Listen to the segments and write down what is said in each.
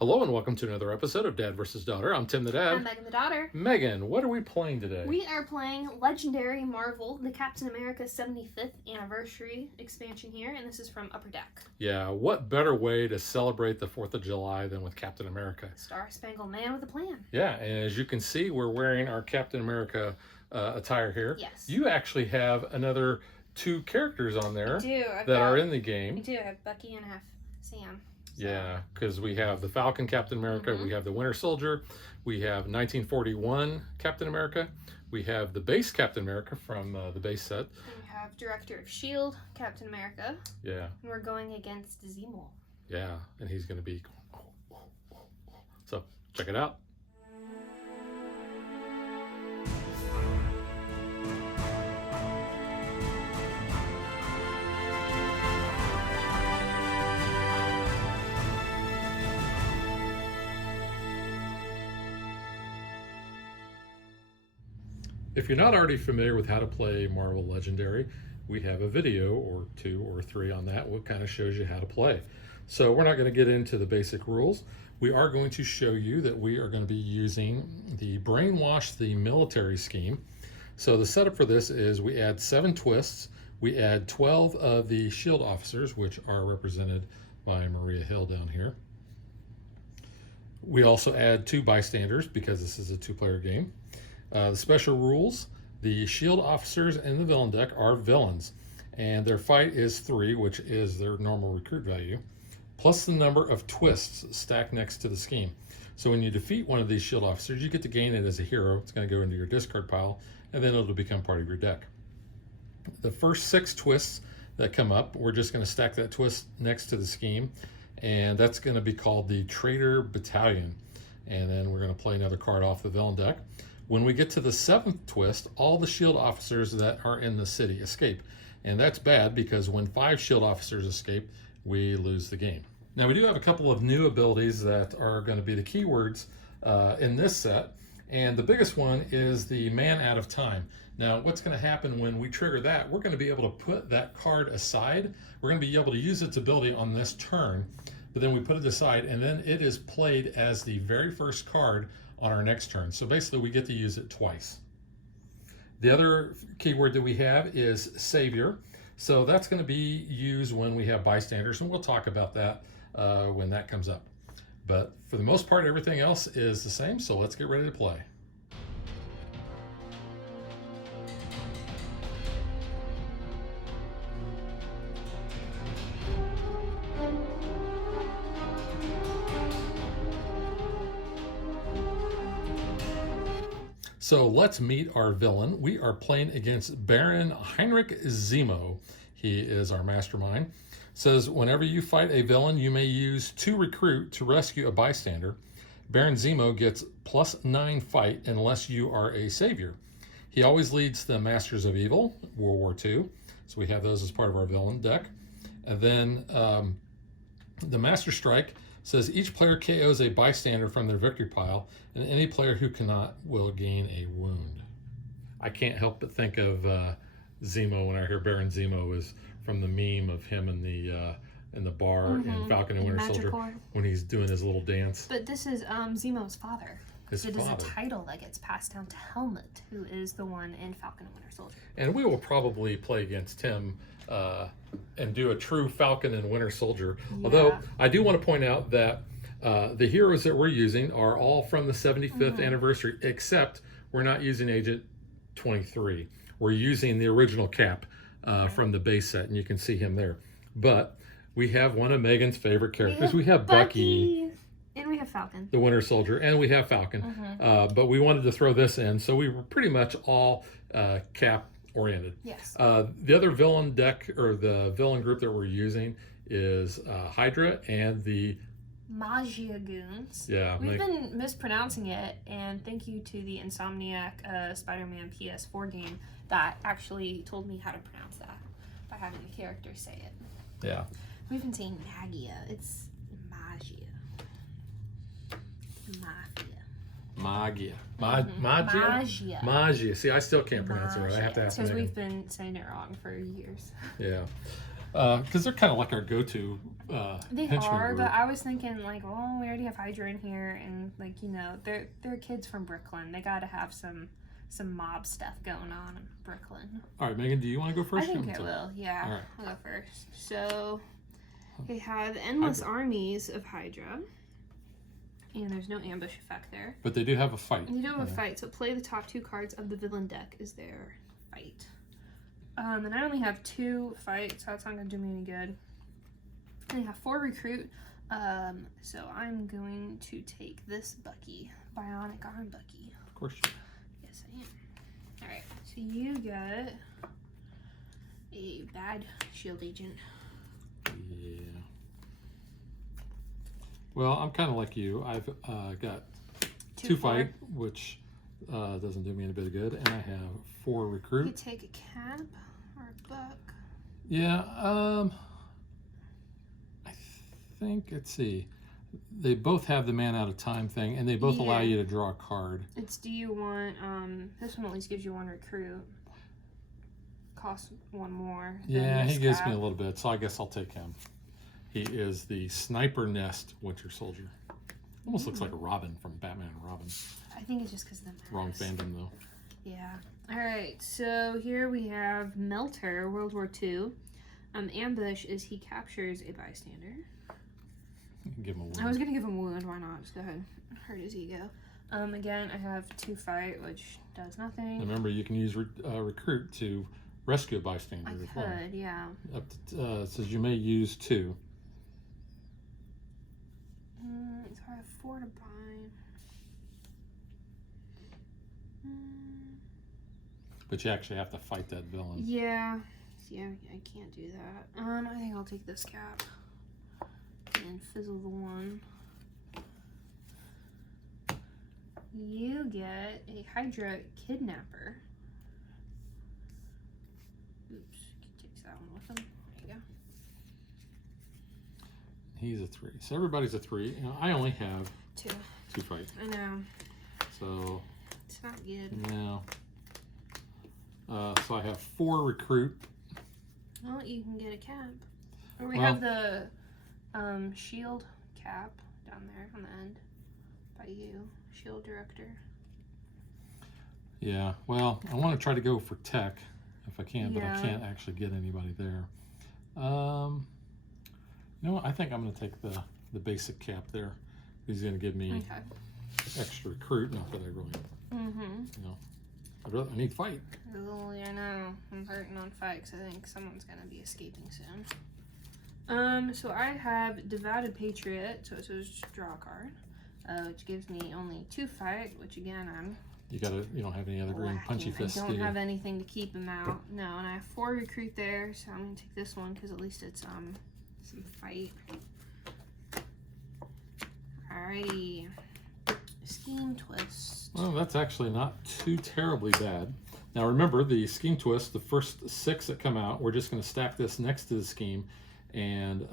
Hello and welcome to another episode of Dad vs. Daughter. I'm Tim the Dad. I'm Megan the daughter. Megan, what are we playing today? We are playing Legendary Marvel, the Captain America 75th anniversary expansion here, and this is from Upper Deck. Yeah, what better way to celebrate the 4th of July than with Captain America? Star Spangled Man with a plan. Yeah, and as you can see, we're wearing our Captain America attire here. Yes. You actually have another two characters on there I that are in the game. I do. I have Bucky and I have Sam. So. Yeah, because we have the Falcon Captain America, we have the Winter Soldier, we have 1941 Captain America, we have the base Captain America from the base set. And we have Director of S.H.I.E.L.D., Captain America. Yeah. And we're going against Zemo. Yeah, and he's going to be... So, check it out. If you're not already familiar with how to play Marvel Legendary, we have a video or 2 or 3 on that, what kind of shows you how to play. So we're not going to get into the basic rules. We are going to show you that we are going to be using the Brainwash the Military scheme. So the setup for this is we add 7 twists, we add 12 of the S.H.I.E.L.D. officers, which are represented by Maria Hill down here. We also add 2 bystanders because this is a 2-player game. The special rules, the S.H.I.E.L.D. officers in the villain deck are villains, and their fight is 3, which is their normal recruit value, plus the number of twists stacked next to the scheme. So when you defeat one of these S.H.I.E.L.D. officers, you get to gain it as a hero. It's going to go into your discard pile, and then it'll become part of your deck. The first 6 twists that come up, we're just going to stack that twist next to the scheme, and that's going to be called the Traitor Battalion. And then we're going to play another card off the villain deck. When we get to the 7th twist, all the S.H.I.E.L.D. officers that are in the city escape. And that's bad because when 5 S.H.I.E.L.D. officers escape, we lose the game. Now we do have a couple of new abilities that are going to be the keywords in this set. And the biggest one is the Man Out of Time. Now what's going to happen when we trigger that, we're going to be able to put that card aside. We're going to be able to use its ability on this turn, but then we put it aside and then it is played as the very first card on our next turn. So basically we get to use it twice. The other keyword that we have is Savior. So that's going to be used when we have bystanders, and we'll talk about that when that comes up. But for the most part, everything else is the same, so let's get ready to play. So let's meet our villain. We are playing against Baron Heinrich Zemo. He is our mastermind. It says, whenever you fight a villain, you may use 2 recruit to rescue a bystander. Baron Zemo gets +9 fight unless you are a savior. He always leads the Masters of Evil, World War II. So we have those as part of our villain deck. And then the Master Strike says each player KOs a bystander from their victory pile, and any player who cannot will gain a wound. I can't help but think of Zemo when I hear Baron Zemo is from the meme of him in the bar in Falcon and Winter Soldier when he's doing his little dance. But this is Zemo's father. His it father. Is a title that gets passed down to Helmut, who is the one in Falcon and Winter Soldier. And we will probably play against him and do a true Falcon and Winter Soldier. Yeah. Although I do want to point out that the heroes that we're using are all from the 75th anniversary, except we're not using Agent 23. We're using the original Cap from the base set, and you can see him there. But we have one of Megan's favorite characters. We have Bucky. And we have Falcon. The Winter Soldier, and we have Falcon. But we wanted to throw this in, so we were pretty much all Cap oriented. Yes. The other villain deck, or the villain group that we're using, is Hydra and the Magia Goons. Yeah. We've been mispronouncing it, and thank you to the Insomniac Spider-Man PS4 game that actually told me how to pronounce that by having the characters say it. Yeah. We've been saying Magia. It's Magia. Magia. Magia. Magia. See, I still can't pronounce it right. I have to ask because Megan. we've been saying it wrong for years. Yeah. Because they're kind of like our go-to They henchman are, group. but I was thinking like, oh, we already have Hydra in here, and like, you know, they're kids from Brooklyn. They got to have some mob stuff going on in Brooklyn. All right, Megan, do you want to go first? I think You I want me to? will. Yeah, All right. I'll go first. So they have endless armies of Hydra, and there's no ambush effect there. But they do have a fight. And you do have a Yeah. fight, so play the top 2 cards of the villain deck is their fight. And I only have 2 fights, so that's not going to do me any good. And I have 4 recruit, so I'm going to take this Bucky, Bionic Arm Bucky. Of course. Yes, I am. Alright, so you get a bad shield agent. Yeah. Well, I'm kind of like you. I've got 2 fight, which doesn't do me any bit of good, and I have 4 You recruit. could take a cap or a buck. Yeah. I think, let's see. They both have the man out of time thing, and they both allow Yeah. you to draw a card. It's do you want this one at least gives you 1 recruit. Costs 1 more. than Yeah, this he gives cap. me a little bit, so I guess I'll take him. He is the Sniper Nest Winter Soldier. Almost looks like a Robin from Batman and Robin. I think it's just because of the mask. Wrong fandom, though. Yeah. Alright, so here we have Melter, World War II. Ambush is he captures a bystander. You can give him a I was wound. gonna give him a wound, why not? Just go ahead. Hurt his ego. Again, I have 2 fight, which does nothing. Remember, you can use recruit to rescue a bystander I as well. could, yeah. Up to, it says you may use 2. So I have 4 to bind. But you actually have to fight that villain. Yeah, I can't do that. I think I'll take this cap and fizzle the 1. You get a Hydra Kidnapper. Oops, he takes that one with him. There you go. He's a 3. So everybody's a 3. You know, I only have 2. 2 fight. I know. So, It's not good. no. So I have 4 recruit. Well, you can get a cap. Or we Well- have the shield cap down there on the end by you. Shield director. Yeah, well, I want to try to go for tech if I can, but I Yeah. can't actually get anybody there. You know what? I think I'm going to take the basic cap there. He's going to give me Okay. extra recruit. Not that I really, Mm-hmm. you know, I need fight. Oh, yeah, no. I'm hurting on fight because I think someone's going to be escaping soon. So I have Devoted Patriot, so it says draw a card, which gives me only 2 fight, which again, I'm You don't have any other green punchy lacking. fists, I do don't you? have anything to keep him out. No, and I have 4 recruit there, so I'm going to take this one because at least it's, some fight. Alrighty. Scheme Twist. Well, that's actually not too terribly bad. Now remember, the scheme twist, the first 6 that come out, we're just going to stack this next to the scheme, and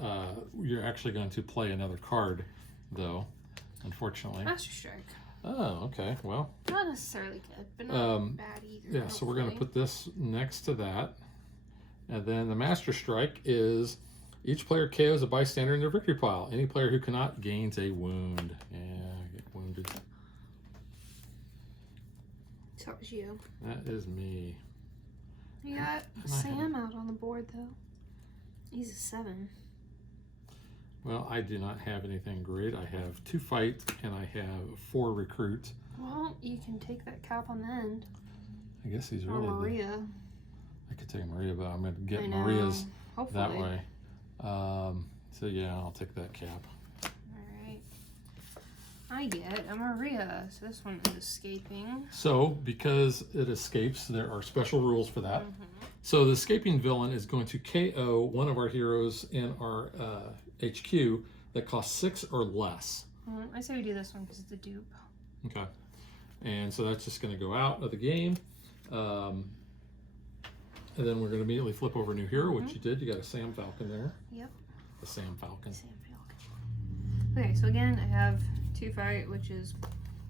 you're actually going to play another card, though, unfortunately. Master Strike. Oh, okay. Well, Not necessarily good, but not bad either. yeah, so we're going to hopefully. put this next to that. And then the Master Strike is each player KOs a bystander in their victory pile. Any player who cannot gains a wound. Yeah, get wounded. So it was you. That is me. You got Sam out on the board though. He's a 7. Well, I do not have anything great. I have 2 fight and I have 4 recruit. Well, you can take that cap on the end. I guess he's Or really Maria. I could take Maria, but I'm going to I get know. Maria's Hopefully. that way. So yeah, I'll take that cap. Alright. I get a Maria. So this one is escaping. So, because it escapes, there are special rules for that. So the escaping villain is going to KO one of our heroes in our HQ that costs 6 or less. I say we do this one because it's a dupe. Okay. And so that's just going to go out of the game. And then we're going to immediately flip over a new hero, which you did. You got a Sam Falcon there. Yep. A Sam Falcon. Sam Falcon. Okay, so again, I have 2 fight, which is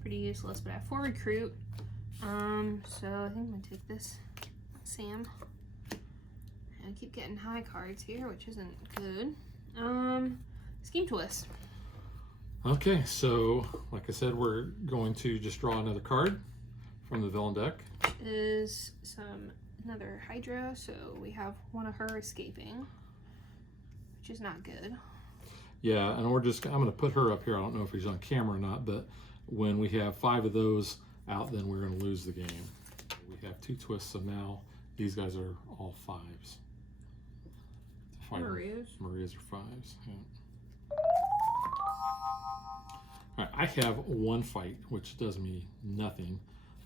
pretty useless, but I have 4 recruit. So I think I'm gonna take this Sam I keep getting high cards here, which isn't good. Scheme Twist. Okay, so like I said, we're going to just draw another card from the villain deck. Is another Hydra, so we have one of her escaping, which is not good. Yeah, and I'm going to put her up here. I don't know if he's on camera or not, but when we have 5 of those out, then we're going to lose the game. We have 2 twists, so now these guys are all 5s. Maria's are 5s. Yeah. All right, I have 1 fight, which does me nothing,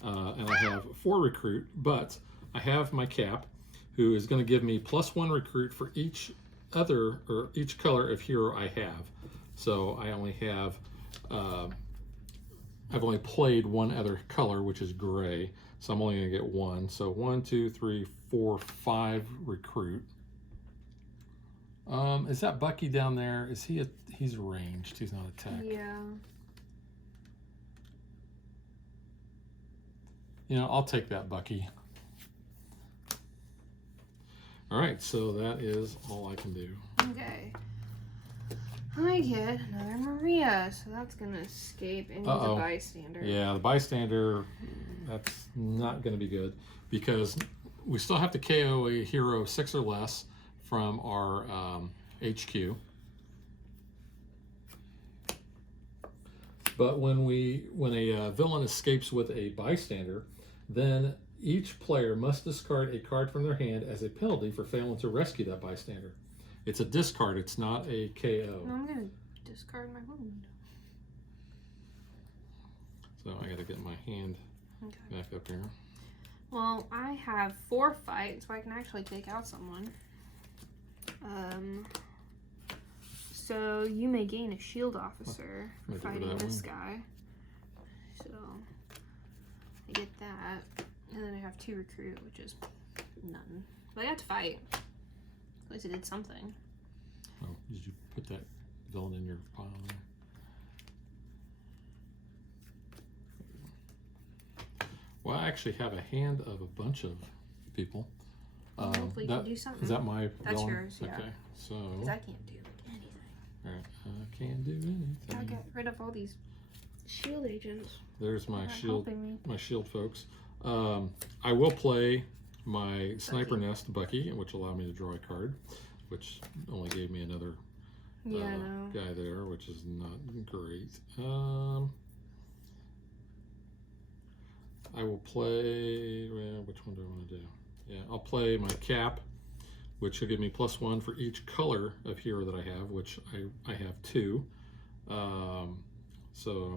and I have 4 recruit, but I have my cap, who is going to give me +1 recruit for each color of hero I have. So I only have, I've only played 1 other color, which is gray. So I'm only going to get 1. So 1, 2, 3, 4, 5 recruit. Is that Bucky down there? Is he he's ranged? He's not attacked. Yeah. You know, I'll take that Bucky. All right, so that is all I can do. Okay. I get another Maria, so that's gonna escape and he's a bystander. Yeah, the bystander, that's not gonna be good because we still have to KO a hero 6 or less from our HQ. But when a villain escapes with a bystander, then each player must discard a card from their hand as a penalty for failing to rescue that bystander. It's a discard, it's not a KO. No, I'm going to discard my wound. So I got to get my hand back up here. Well, I have 4 fights, so I can actually take out someone. So you may gain a shield officer for fighting this guy. So I get that. And then I have 2 recruit, which is none. But I got to fight. At least I did something. Oh, did you put that villain in your pile there? Well, I actually have a hand of a bunch of people. Hopefully you can do something. Is that my That's villain? yours, yeah. Okay, so... Because I can't do anything. Alright, I can't do anything. Gotta get rid of all these shield agents. There's my They're not shield, helping me. my shield folks. I will play my Sniper Nest Bucky, which allowed me to draw a card, which only gave me another guy there, which is not great. I will play, well, which one do I want to do? Yeah, I'll play my Cap, which will give me +1 for each color of hero that I have, which I have 2. So I'm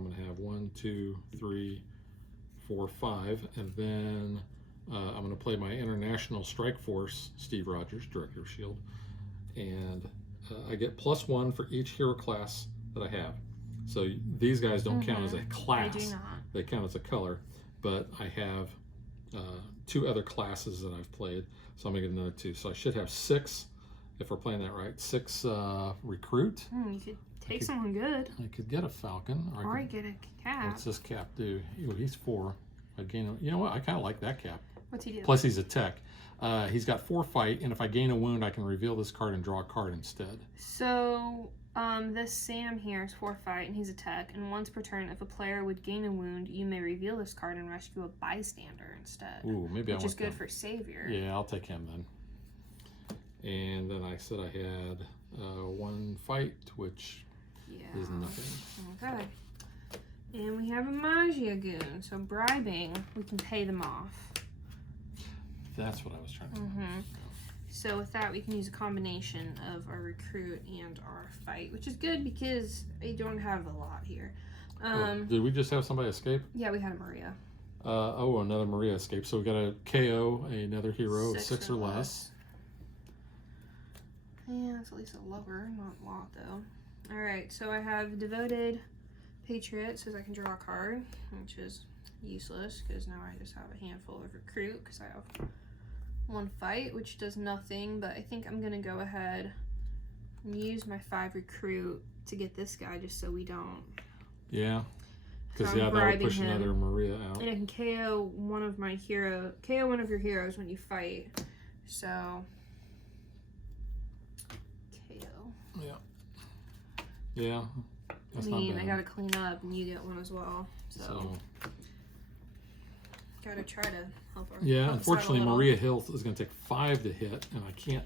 going to have 1, 2, 3, 4, 5, and then I'm going to play my International Strike Force, Steve Rogers, Director of S.H.I.E.L.D., and I get +1 for each hero class that I have. So these guys don't count as a class. They do not. They count as a color, but I have 2 other classes that I've played, so I'm going to get another 2. So I should have 6, if we're playing that right, 6 recruit. You could take someone good. I could get a Falcon. Or I get a Cap. What's this Cap do? Ooh, he's 4. Again, you know what? I kind of like that Cap. What's he do? Plus he's a tech. He's got 4 fight, and if I gain a wound, I can reveal this card and draw a card instead. So, this Sam here is 4 fight, and he's a tech. And once per turn, if a player would gain a wound, you may reveal this card and rescue a bystander instead. Ooh, maybe which is good for Savior. Yeah, I'll take him then. And then I said I had 1 fight, which is nothing. Okay. And we have a Magiagoon. So bribing, we can pay them off. That's what I was trying to do. So with that, we can use a combination of our recruit and our fight, which is good because I don't have a lot here. Did we just have somebody escape? Yeah, we had a Maria. Another Maria escape. So we got to KO another hero of 6 or less. Yeah, it's at least a lower, not a lot though. Alright, so I have Devoted Patriot, says I can draw a card, which is useless because now I just have a handful of recruit because I have 1 fight, which does nothing, but I think I'm going to go ahead and use my 5 recruit to get this guy just so we don't. Yeah, because So that would push him. another Maria out. And I can KO one of your heroes when you fight. So Yeah. That's I not mean, I bad. gotta clean up, and you get one as well. So gotta try to help her. Yeah, help us out a unfortunately, little. Maria Hill is going to take 5 to hit, and I can't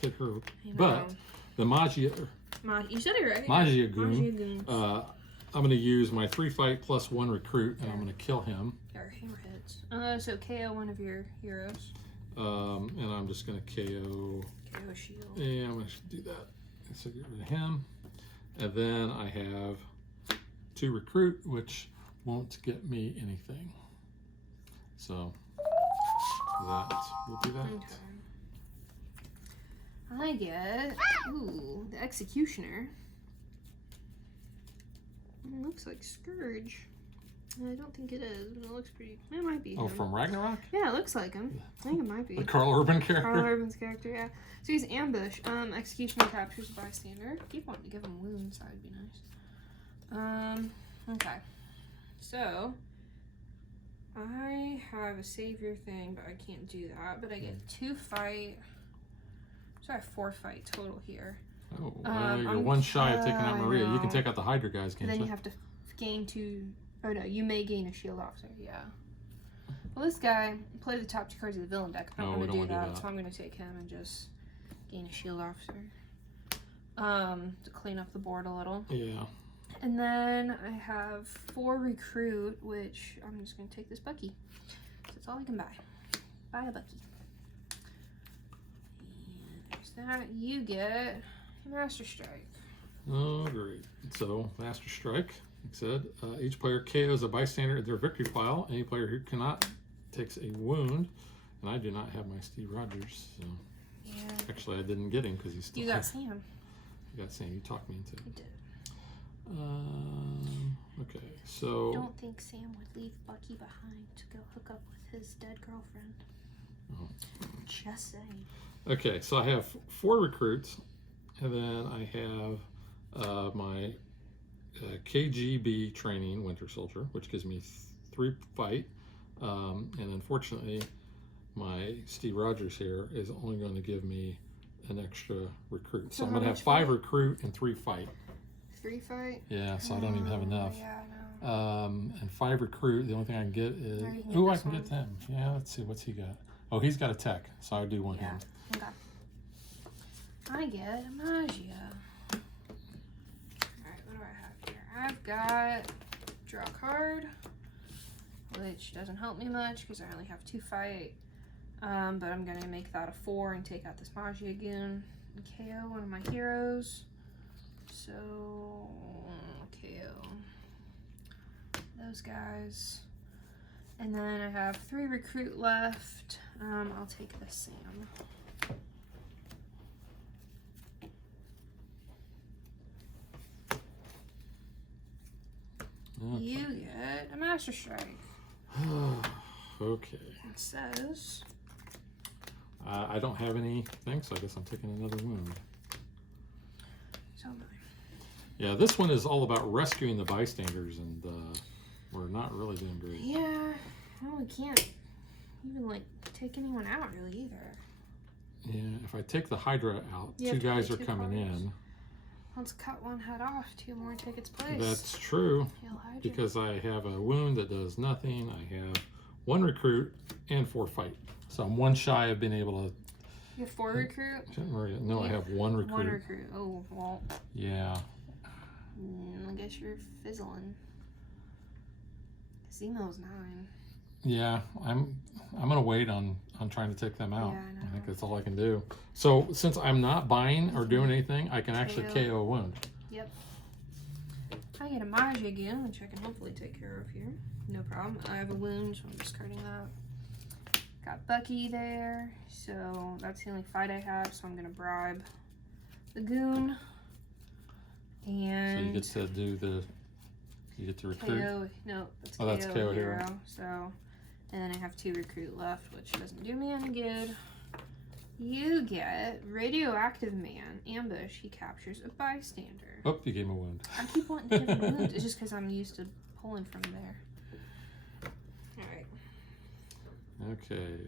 hit her. I But know. the Magia You said it right. Magia Goon, Magiagoons. I'm going to use my 3 fight plus 1 recruit, and I'm going to kill him. Or hammerheads. So KO one of your heroes. And I'm just going to KO. KO shield. Yeah, I'm going to do that. So get rid of him. And then I have 2 recruit, which won't get me anything. So we'll do that. Okay. I get the Executioner. It looks like Scourge. I don't think it is, but it looks pretty. It might be. Oh, him. from Ragnarok? Yeah, it looks like him. I think it might be. The Carl Urban character? Carl Urban's character, yeah. So he's Ambush. Executioner captures a bystander. Keep wanting to give him wounds, that would be nice. Okay. So, I have a savior thing, but I can't do that. But I get 2 fight. So I have 4 fight total here. Oh, you're I'm- 1 shy of taking out I Maria. You can know. take out the Hydra guys, And can't then you? you have to gain 2. Oh no, you may gain a shield officer. Yeah. Well, this guy play the top 2 cards of the villain deck. I No, don't we want to don't do wanna do that, that. so I'm going to take him and just gain a shield officer. To clean up the board a little. Yeah. And then I have 4 recruit, which I'm just going to take this Bucky. So that's all I can buy. Buy a Bucky. And there's that. You get a Master Strike. Oh, great. So, Master Strike, like I said, each player KOs a bystander at their victory file. Any player who cannot takes a wound. And I do not have my Steve Rogers. So. Yeah. Actually, I didn't get him because he's still You got Sam. You got Sam. You talked me into it. I did. Okay, so. Don't think Sam would leave Bucky behind to go hook up with his dead girlfriend. Oh. Just saying. Okay, so I have 4 recruits, and then I have my KGB training Winter Soldier, which gives me 3 fight, and unfortunately, my Steve Rogers here is only going to give me an extra recruit. So I'm how going to have much 5 fight? recruit and 3 fight. 3 fight? Yeah, so I don't even have enough. Yeah, I know. And 5 recruit, the only thing I can get is. Or you can get Ooh, I this can one. get him. Yeah, let's see, what's he got? Oh, he's got a tech, so I do want Yeah. him. Okay. I get a Magia. Alright, what do I have here? I've got draw a card, which doesn't help me much because I only have 2 fight. But I'm gonna make that a 4 and take out this Magia Goon and KO one of my heroes. So KO those guys. And then I have 3 recruit left. I'll take this Sam. Okay. You get a Master Strike. Okay. It says I don't have anything, so I guess I'm taking another wound. so am I. Yeah, this one is all about rescuing the bystanders, and we're not really doing great. Yeah, well, we can't even like take anyone out really either. Yeah, if I take the Hydra out, You 2 have to guys play are 2 coming cards. in. Let's cut one head off, 2 more take its place. That's true, Kill Hydra. because I have a wound that does nothing. I have 1 recruit and 4 fight. So I'm 1 shy of being able to. You have 4 recruit? No, I have 1 recruit. 1 recruit. Oh, well, Yeah. I guess you're fizzling. Zemo's 9. Yeah, I'm gonna wait on trying to take them out. Yeah, I know. I think that's all I can do. So since I'm not buying or doing anything, I can actually KO. KO a wound. Yep. I get a Magia again, which I can hopefully take care of here. No problem. I have a wound, so I'm discarding that. Got Bucky there, so that's the only fight I have, so I'm gonna bribe the goon. So you And get to do the. You get to recruit. KO, no, that's Oh, KO, that's KO hero. hero. So, and then I have 2 recruit left, which doesn't do me any good. You get Radioactive Man, Ambush. He captures a bystander. Oh, you gave him a wound. I keep wanting to give him wounds. It's just because I'm used to pulling from there. Alright. Okay.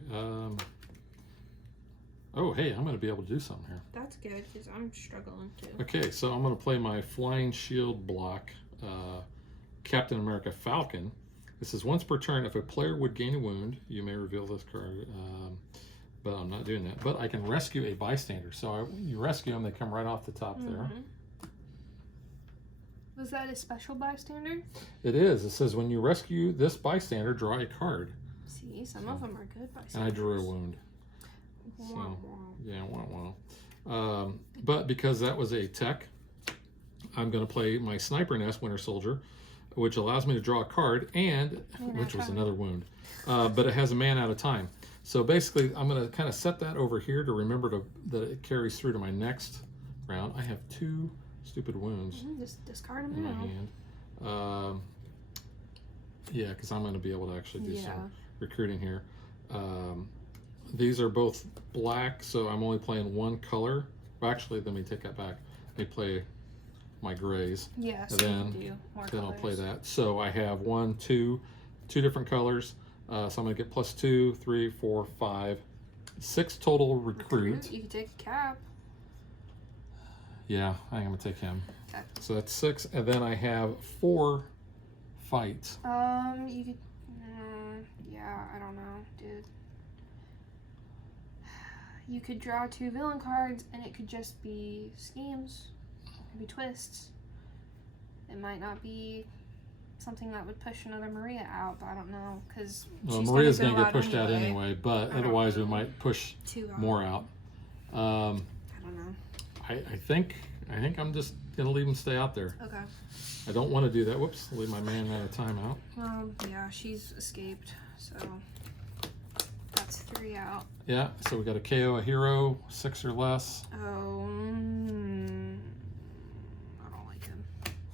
Oh, hey, I'm going to be able to do something here. That's good because I'm struggling too. Okay, so I'm going to play my Flying Shield block, Captain America Falcon. This is once per turn. If a player would gain a wound, you may reveal this card. But I'm not doing that. But I can rescue a bystander. So you rescue them, they come right off the top there. Was that a special bystander? It is. It says when you rescue this bystander, draw a card. See, some of them are good bystanders. And I drew a wound. So, Wow, wow. yeah, wow. But because that was a tech, I'm going to play my Sniper Nest Winter Soldier, which allows me to draw a card, and which was another wound. But it has a man out of time. So basically, I'm going to kind of set that over here to remember that it carries through to my next round. I have 2 stupid wounds Just discard them in my now. hand. Yeah, because I'm going to be able to actually do some recruiting here. These are both black, so I'm only playing one color. Well, actually, let me take that back. Let me play my grays. Yeah, so And you do more then I'll play colors. that. So I have 1, 2 different colors. So I'm going to get +2, 3, 4, 5, 6 total recruit. You can take a cap. Yeah, I'm going to take him. Okay. So that's 6. And then I have 4 fights. You could. Yeah, I don't know, dude. You could draw 2 villain cards, and it could just be schemes. It could be twists. It might not be something that would push another Maria out, but I don't know, because Well, Maria's going to get pushed out anyway, but I don't otherwise we know. might push 2 out. more out. I don't know. I think I'm just going to leave him stay out there. Okay. I don't want to do that. Whoops, leave my man out of timeout. Yeah, she's escaped, so that's 3 out. Yeah, so we got a KO a hero, 6 or less. Oh, I don't like him.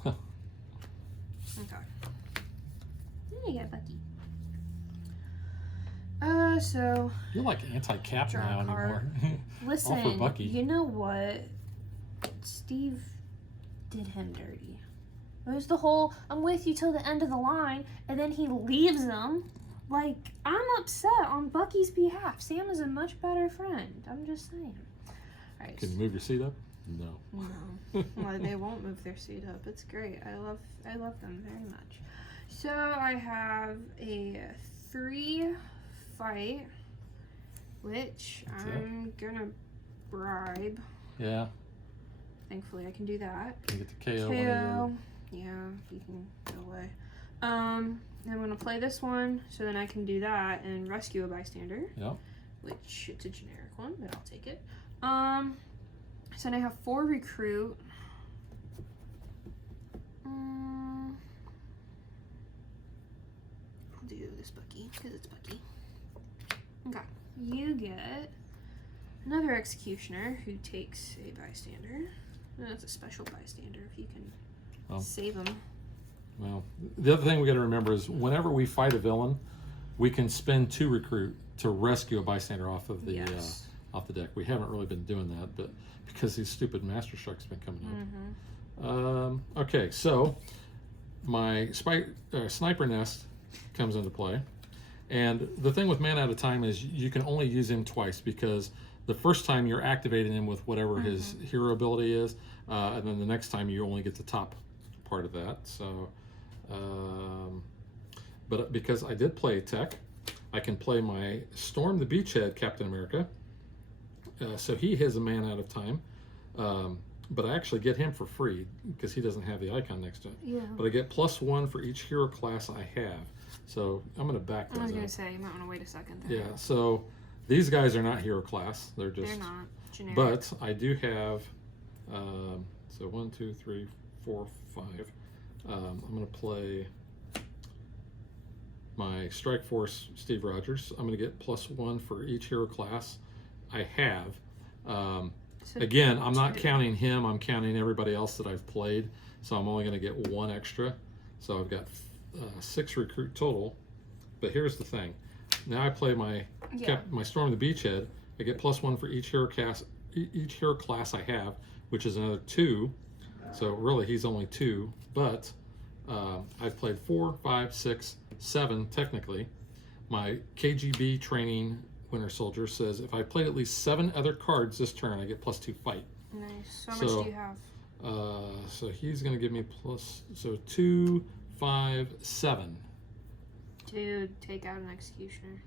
Okay. Then you get Bucky. So You're like anti-cap Draw now a card. anymore. listen, All for Bucky. you know what? Steve did him dirty. It was the whole "I'm with you till the end of the line," and then he leaves them. Like, I'm upset on Bucky's behalf. Sam is a much better friend. I'm just saying. All right. Can you move your seat up? No. No, well, they won't move their seat up. It's great. I love them very much. So I have a 3 fight, which I'm gonna bribe. Yeah, Thankfully, I can do that. you get the KO. One of your, Yeah, you can go away. I'm gonna play this one, so then I can do that and rescue a bystander. Yep. Which it's a generic one, but I'll take it. So then I have 4 recruit. I'll do this Bucky because it's Bucky. Okay, you get another executioner who takes a bystander. That's a special bystander if you can save him. Well, the other thing we got to remember is whenever we fight a villain, we can spend 2 recruit to rescue a bystander off of the off the deck. We haven't really been doing that, but because these stupid Master Sharks have been coming up. Okay, so my Sniper Nest comes into play, and the thing with Man Out of Time is you can only use him twice, because the first time you're activating him with whatever his hero ability is, and then the next time you only get the top part of that. So, but because I did play tech, I can play my Storm the Beachhead Captain America. So he has a Man Out of Time, but I actually get him for free because he doesn't have the icon next to it. Yeah. But I get +1 for each hero class I have. So I'm going to back those I was up. gonna say you might want to wait a second there. Yeah. So these guys are not hero class. They're just. They're not generic. But I do have. So 1, 2, 3, 4, 5. I'm going to play my Strike Force Steve Rogers. I'm going to get +1 for each hero class I have. So Again, I'm not 2. counting him. I'm counting everybody else that I've played. So I'm only going to get 1 extra. So I've got 6 recruit total. But here's the thing. Now I play my my Storm the Beachhead. I get +1 for each hero class I have, which is another 2. So really, he's only 2. But I've played 4, 5, 6, 7 technically. My KGB training Winter Soldier says, if I played at least 7 other cards this turn, I get +2 fight. Nice. How So- much do you have? So he's going to give me so 2, 5, 7. To take out an Executioner.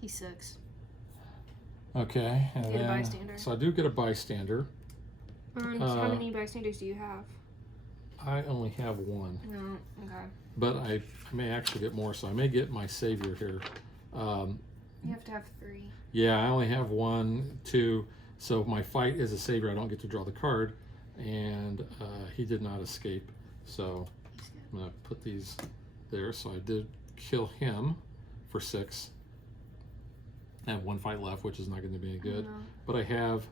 He's 6. Okay. And Get a then, bystander. so I do get a bystander. So how many bystanders do you have? I only have 1. No. Okay. But I may actually get more, so I may get my savior here. You have to have 3. Yeah, I only have 1, 2. So my fight is a savior. I don't get to draw the card, and he did not escape. So I'm gonna put these there. So I did kill him for 6. I have 1 fight left, which is not going to be any good. But I have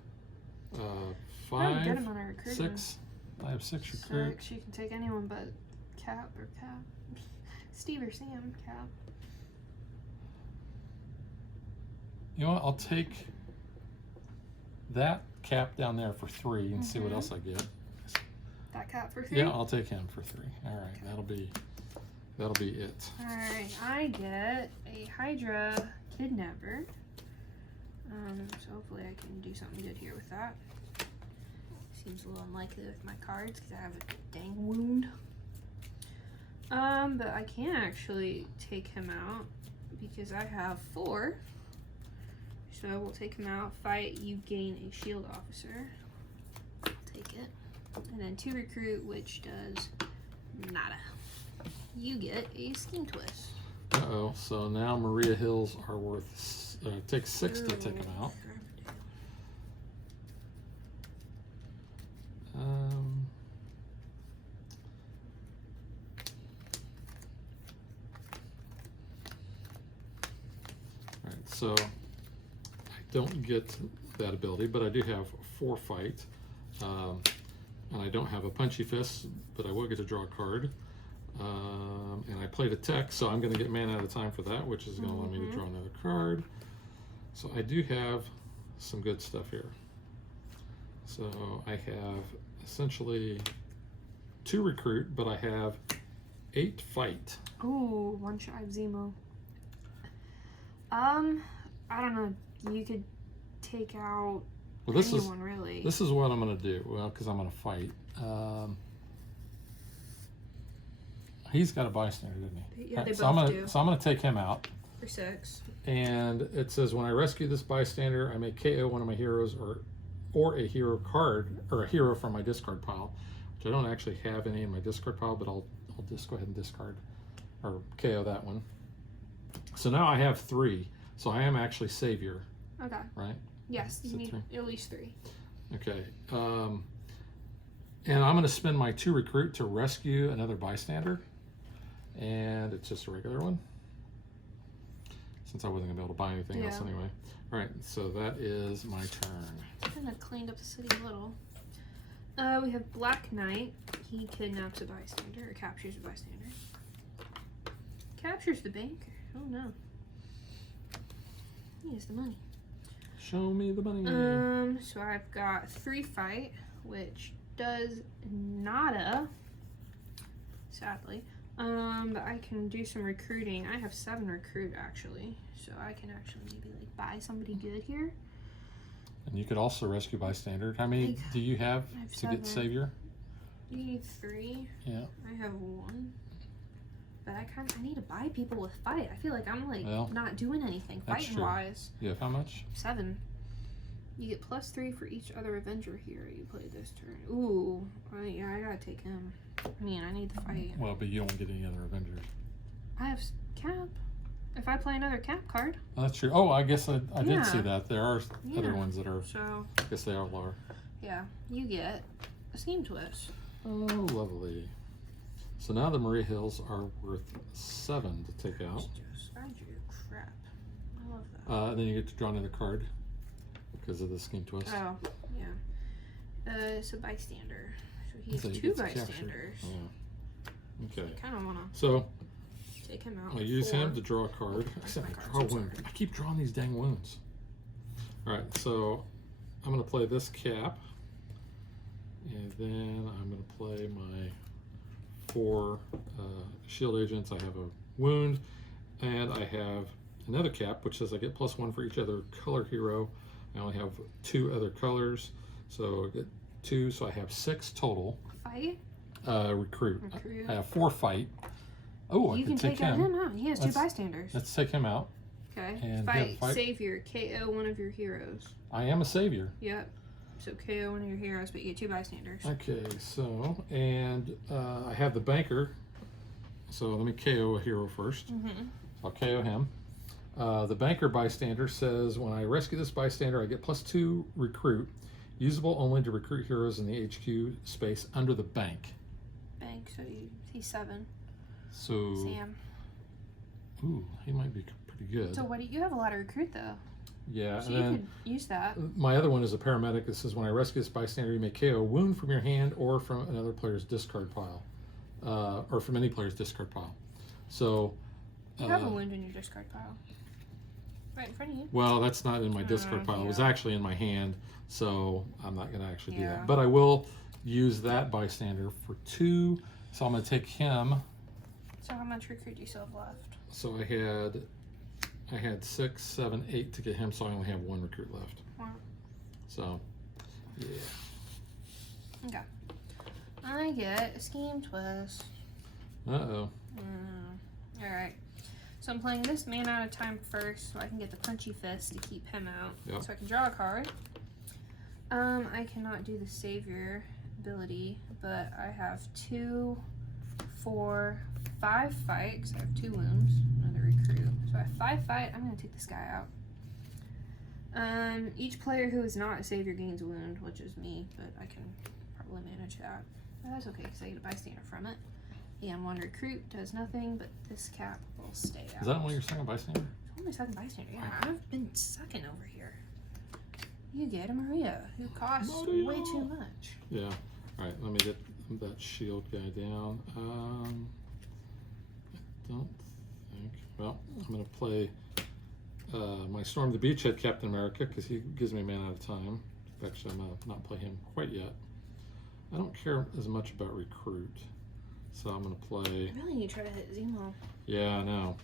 I don't 5, get him on a recruitment. 6. I have 6 recruit. 6. You can take anyone but Cap or Cap. Steve or Sam. Cap. You know what? I'll take that Cap down there for 3 and see what else I get. That Cap for 3. Yeah, I'll take him for 3. All right, that'll be it. Alright, I get a Hydra Kidnapper. So hopefully I can do something good here with that. Seems a little unlikely with my cards because I have a dang wound. But I can actually take him out because I have 4. So we'll take him out. Fight, you gain a shield officer. I'll take it. And then 2 recruit, which does nada. You get a Scheme Twist. Uh-oh, so now Maria Hills are worth, take 6 to take them out. Right, so I don't get that ability, but I do have 4 fight. And I don't have a Punchy Fist, but I will get to draw a card. And I played a tech, so I'm going to get mana at a time for that, which is going to allow me to draw another card. So I do have some good stuff here. So I have essentially 2 recruit, but I have 8 fight. Ooh, 1 shot Zemo. I don't know. You could take out Well, this anyone, really. This is what I'm going to do. Well, because I'm going to fight. He's got a bystander, didn't he? Yeah, they so I'm both gonna, do. So I'm going to take him out. For 6. And it says, when I rescue this bystander, I may KO one of my heroes or a hero card, or a hero from my discard pile, which I don't actually have any in my discard pile, but I'll just go ahead and discard or KO that one. So now I have 3. So I am actually savior, Okay. right? Yes, you So need 3. at least 3. Okay. And I'm going to spend my 2 recruit to rescue another bystander. And it's just a regular one, since I wasn't going to be able to buy anything else anyway. All right, so that is my turn. Kind of cleaned up the city a little. We have Black Knight. He kidnaps a bystander, or captures a bystander. Captures the banker. Oh no. He has the money. Show me the money. So I've got 3 fight, which does nada, sadly. But I can do some recruiting. I have 7 recruit actually, so I can actually maybe like buy somebody good here. And you could also rescue bystander. How many do you have I have to 7. get savior? You need 3. Yeah. I have 1. But I need to buy people with fight. I feel like I'm like not doing anything that's fighting true. wise. You have how much? 7. You get +3 for each other Avenger hero you play this turn. Ooh, yeah, I gotta take him. I mean, I need the fight. Well, but you don't get any other Avengers. I have Cap. If I play another Cap card. Oh, that's true. Oh, I guess I did see Yeah. that. There are other Yeah. ones that are, So, I guess they are lower. yeah, you get a Scheme Twist. Oh, lovely. So now the Maria Hills are worth 7 to take out. I drew crap. I love that. Then you get to draw another card because of the Scheme Twist. Oh, yeah. So bystander. So he has So he 2 gets captured. bystanders. Yeah. Okay. I kind of want So to take him out. I with use 4. him to draw a card. I said my I cards, draw I'm wound. sorry. I keep drawing these dang wounds. All right, so I'm going to play this Cap, and then I'm going to play my 4 shield agents. I have a wound, and I have another cap, which says I get +1 for each other color hero. I only have 2 other colors, so I get 2, so I have 6 total. Fight? Recruit. Recruit. I have 4 fight. Oh, I You can can take take out him. him out. He has 2 bystanders. Let's take him out. Okay. And Fight. fight. Savior. KO one of your heroes. I am a savior. Yep. So KO one of your heroes, but you get 2 bystanders. Okay, so, and I have the banker. So let me KO a hero first. Mm-hmm. I'll KO him. The banker bystander says, when I rescue this bystander, I get +2 recruit, usable only to recruit heroes in the HQ space under the bank. Bank, so he's 7. So, Sam. ooh, he might be pretty good. So what do you have a lot of recruit though? Yeah, So and you then could use that. my other one is a paramedic. It says, when I rescue this bystander, you may KO a wound from your hand or from another player's discard pile, or from any player's discard pile. So, You have a wound in your discard pile. Right in front of you. well, that's not in my discard pile. It was yeah. actually in my hand, so I'm not going to actually do Yeah. that. But I will use that bystander for 2. So I'm going to take him. So how much recruit do you still have left? So I had 6, 7, 8 to get him, so I only have 1 recruit left. Wow. So, yeah. Okay. I get a scheme twist. Uh-oh. Alright. So I'm playing this man out of time first so I can get the punchy fist to keep him out. Yep. So I can draw a card. I cannot do the savior ability, but I have 2, 4, 5 fight, because I have 2 wounds, another recruit. So I have 5 fight. I'm going to take this guy out. Each player who is not a savior gains a wound, which is me, but I can probably manage that. But that's okay because I get a bystander from it. And 1 recruit does nothing, but this cap will stay out. Is that only your second bystander? It's only my second bystander. Yeah, I've been sucking over here. You get a Maria, who costs Maria. way too much. Yeah. All right, let me get that shield guy down. I don't think. Well, I'm going to play my Storm the Beachhead Captain America because he gives me a man out of time. Actually, I'm going to not play him quite yet. I don't care as much about recruit. So I'm going to play. I really need to try to hit Zemo. Yeah, I know.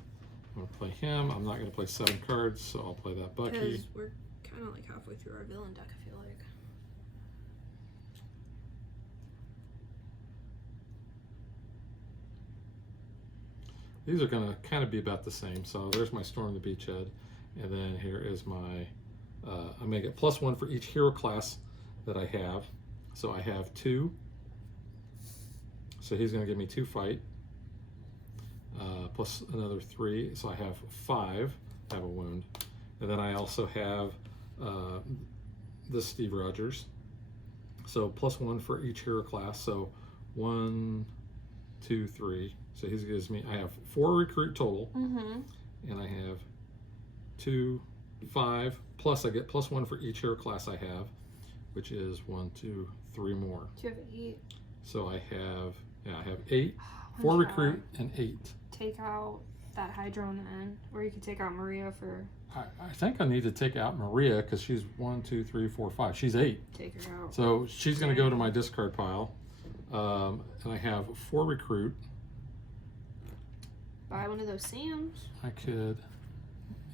I'm going to play him. I'm not going to play 7 cards, so I'll play that Bucky. Because we're kind of like halfway through our villain deck, I feel like. These are going to kind of be about the same. So there's my Storm the Beachhead. And then here is my, I'm going to get +1 for each hero class that I have. So I have 2. So he's going to give me 2 fight. Plus another 3. So I have 5. I have a wound. And then I also have this Steve Rogers. So +1 for each hero class. So 1, 2, 3. So he gives me, I have 4 recruit total. Mm-hmm. And I have 2, 5, plus I get +1 for each hero class I have, which is 1, 2, 3 more. Do you have 8? So I have 8, 4 recruit, and 8. Take out that Hydra on the end, or you could take out Maria for I think I need to take out Maria because she's 1, 2, 3, 4, 5. She's 8. take her out. So she's going to go to my discard pile. And I have 4 recruit. Buy one of those Sams. I could,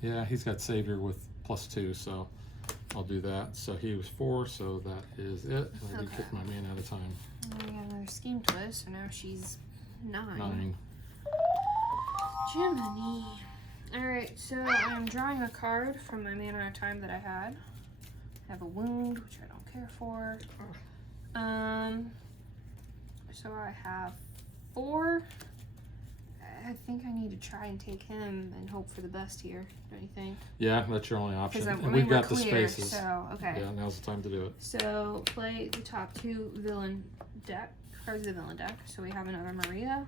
yeah, he's got Savior with +2, so I'll do that. So he was 4, so that is it. And I did Okay. kick my man out of time. And we got another scheme twist, so now she's 9. 9. Jiminy. Alright, so I'm drawing a card from my mana of time that I had. I have a wound, which I don't care for. So I have 4. I think I need to try and take him and hope for the best here, don't you think? Yeah, that's your only option. Because And we've got the clear, spaces. so, okay. Yeah, now's the time to do it. So play the top 2 villain deck, cards of the villain deck. So we have another Maria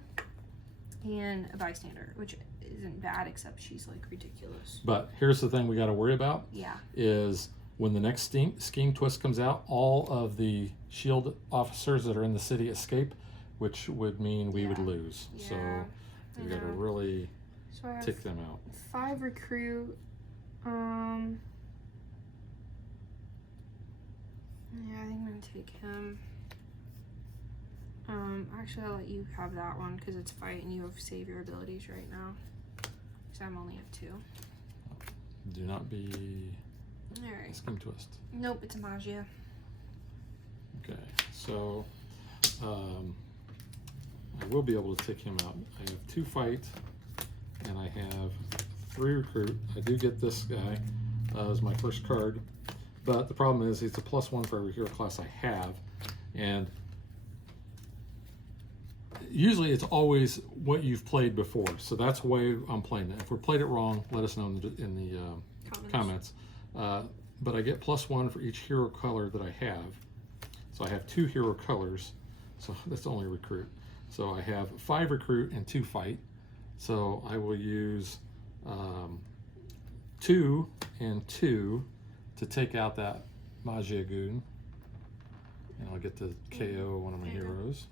and a bystander, which isn't bad except she's like ridiculous. But here's the thing we got to worry about Yeah. is when the next scheme twist comes out, all of the shield officers that are in the city escape, which would mean we would Yeah. lose. Yeah, So we got to know. really So I have tick them out. 5 recruit. Yeah, I think I'm gonna take him. Actually, I'll let you have that one because it's fight and you have savior abilities right now. So I'm only at 2. Do not be All right. a scheme twist. Nope, it's a Magia. Okay, so I will be able to take him out. I have 2 fight, and I have 3 recruit. I do get this guy as my first card, but the problem is it's a +1 for every hero class I have, and usually it's always what you've played before, so that's why I'm playing it. If we played it wrong, let us know in the comments. But I get +1 for each hero color that I have. So I have 2 hero colors, so that's only recruit. So I have 5 recruit and 2 fight. So I will use 2 and 2 to take out that Magia Goon. And I'll get to KO one of my heroes.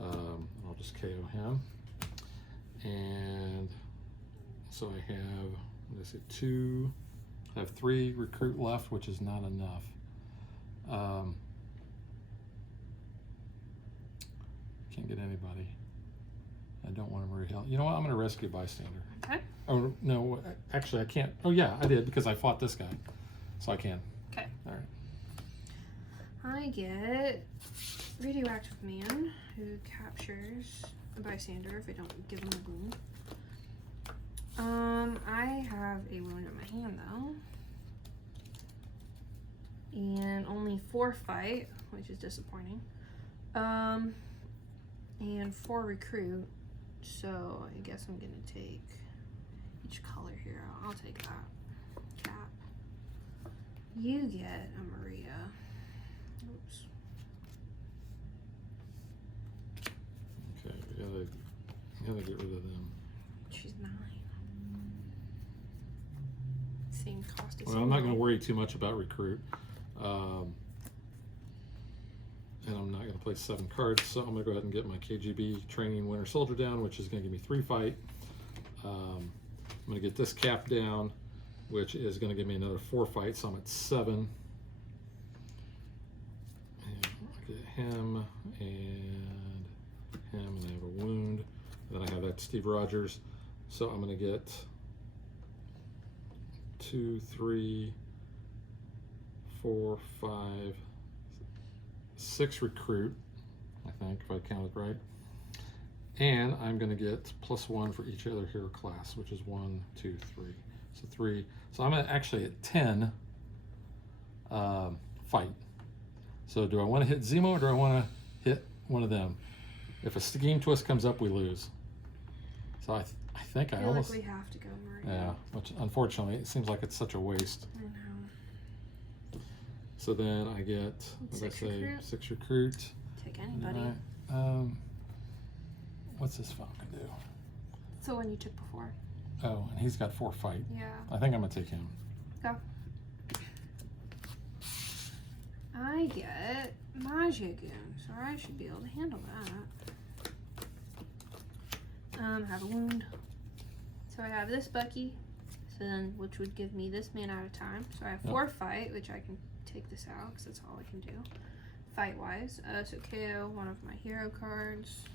I'll just KO him. And so I have, what did I say, 2, I have 3 recruit left, which is not enough. Can't get anybody. I don't want to Marie Hill. You know what? I'm going to rescue bystander. Okay. Oh, no, actually I can't. Oh yeah, I did because I fought this guy. So I can. Okay. All right. I get Radioactive Man, who captures a bystander if I don't give him a wound. I have a wound in my hand though. And only 4 fight, which is disappointing. And 4 recruit. So I guess I'm gonna take each color here. I'll take that. Cap. You get a Maria. Oops. Okay, we gotta get rid of them. She's 9. Same cost as Well, I'm not going to worry too much about recruit. And I'm not going to play 7 cards, so I'm going to go ahead and get my KGB Training Winter Soldier down, which is going to give me 3 fight. I'm going to get this cap down, which is going to give me another 4 fight, so I'm at 7. And I'll get him and I have a wound. Then I have that Steve Rogers, so I'm going to get 2, 3, 4, 5, 6 recruit, I think, if I counted right. And I'm going to get +1 for each other hero class, which is 1, 2, 3. So 3. So I'm actually at 10 fight. So do I want to hit Zemo or do I want to hit one of them? If a scheme twist comes up, we lose. So I think I feel almost... like we have to go Maria. Yeah, which unfortunately, it seems like it's such a waste. I know. So then I get, what did I 6 say, recruit. 6 recruit. Take And then anybody. what's this Falcon do? It's the one you took before. Oh, and he's got 4 fight. Yeah. I think I'm gonna take him. Go. I get Magia Goon, so I should be able to handle that. Have a wound. So I have this Bucky, so then which would give me this man out of time. So I have 4 fight, which I can take this out because that's all I can do. Fight wise, so KO one of my hero cards.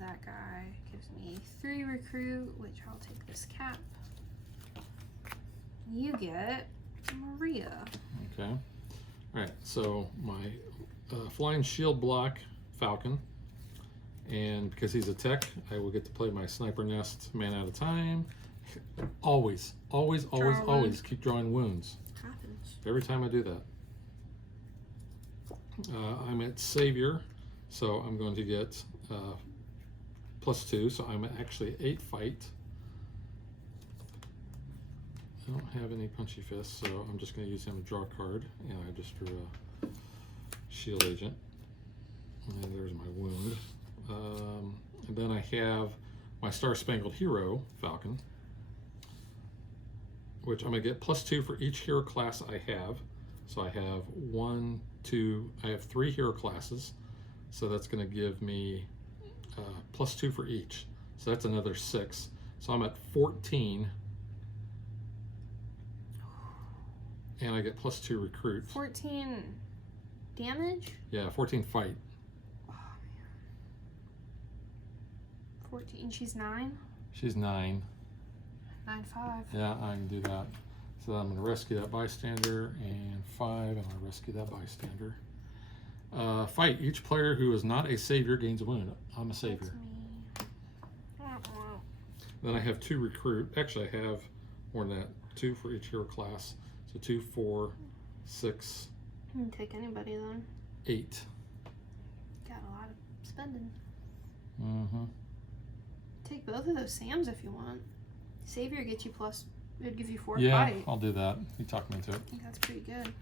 That guy gives me 3 recruit, which I'll take this cap. You get Maria. Okay. All right. So my flying shield block Falcon, and because he's a tech, I will get to play my sniper nest man at a time. Always keep drawing wounds. Happens. Every time I do that. I'm at Savior, so I'm going to get +2, so I'm actually 8 fight. I don't have any punchy fists, so I'm just going to use him to draw a card, and I just drew a shield agent. And there's my wound. And then I have my Star Spangled Hero Falcon, which I'm going to get +2 for each hero class I have. So I have 1, 2, I have 3 hero classes, so that's going to give me +2 for each. So that's another 6. So I'm at 14. And I get +2 recruit. 14 damage? Yeah, 14 fight. Oh, man. 14, she's 9? She's 9. 9/5. Yeah, I can do that. So I'm going to rescue that bystander, and 5, and I'll rescue that bystander. Fight. Each player who is not a savior gains a wound. I'm a savior. That's me. Then I have 2 recruit. Actually, I have more than that. 2 for each hero class. So 2, 4, 6, You can take anybody then. 8. Got a lot of spending. Mm-hmm. Take both of those Sams if you want. Savior gets you plus. It'd give you 4 Yeah, fight. I'll do that. You talked me into it. I think that's pretty good.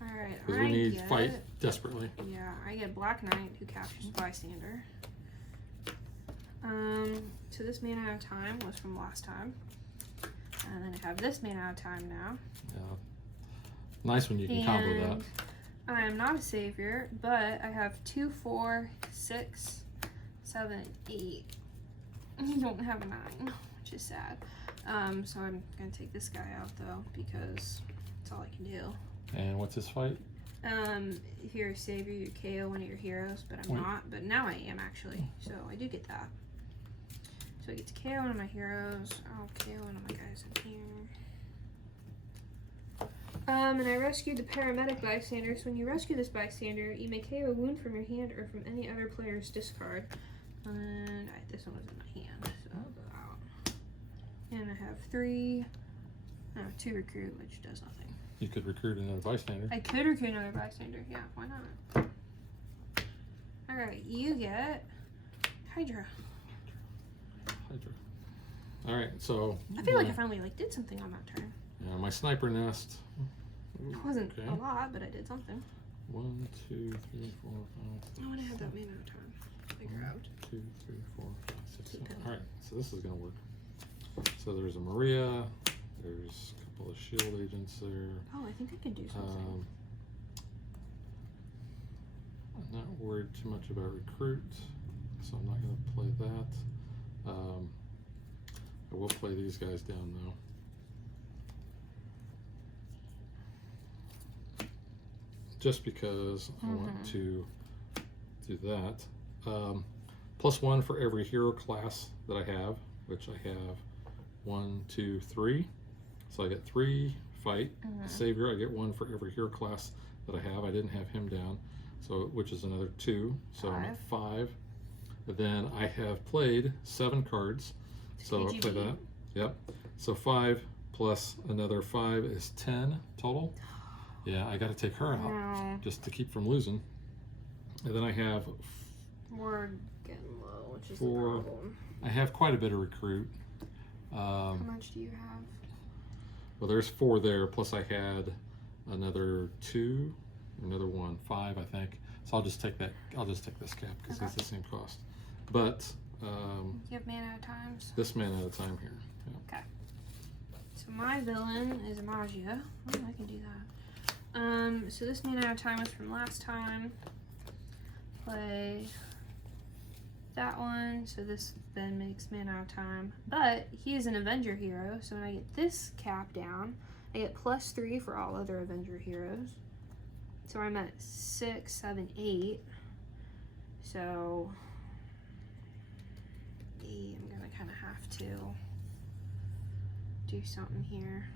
All right. Because we need fight desperately. Yeah, I get Black Knight who captures bystander. So this man out of time was from last time. And then I have this man out of time now. Yeah. Nice when you can combo that. And I am not a savior, but I have 2, 4, 6, 7, 8. You don't have a 9, which is sad. So I'm gonna take this guy out though because that's all I can do. And what's his fight? If you're a savior, you KO one of your heroes, but I'm Wait. not. But now I am actually, so I do get that. So I get to KO one of my heroes. I'll KO one of my guys in here. And I rescued the paramedic bystander. So when you rescue this bystander, you may KO a wound from your hand or from any other player's discard. And this one was in my hand, so I'll go out. And I have 2 recruit, which does nothing. You could recruit another bystander. I could recruit another bystander. Yeah, why not? All right, you get Hydra. Hydra. All right, so I feel like I finally did something on that turn. yeah, my sniper nest. Ooh, It wasn't okay. a lot, but I did something. 1, 2, 3, 4, 5. I want to have that man out of time. Figure out. 2, 3, 4, 5, 6, Keep 7. it. All right, so this is gonna work. So there's a Maria. There's a couple of shield agents there. Oh, I think I can do something. I'm not worried too much about recruit, so I'm not going to play that. I will play these guys down though, just because I want to do that. +1 for every hero class that I have, which I have 1, 2, 3. So I get 3 fight. Savior, I get 1 for every hero class that I have. I didn't have him down, so which is another 2. So I'm at 5. Then I have played 7 cards. So I play that. Yep. So 5 plus another 5 is 10 total. Yeah, I got to take her out No, just to keep from losing. And then I have we're getting low, which is the 4. problem. I have quite a bit of recruit. How much do you have? Well, there's 4 there, plus I had another 2, another 1, 5, I think. So I'll just take that. I'll just take this cap because it's the same cost. But You have man out of times. this man at a time here. Yeah. Okay. So my villain is Amagia. Oh, I can do that. So this man out of time was from last time. Play that one. So this then makes man out of time. But he is an Avenger hero. So when I get this cap down, I get +3 for all other Avenger heroes. So I'm at 6, 7, 8. So I'm gonna kind of have to do something here.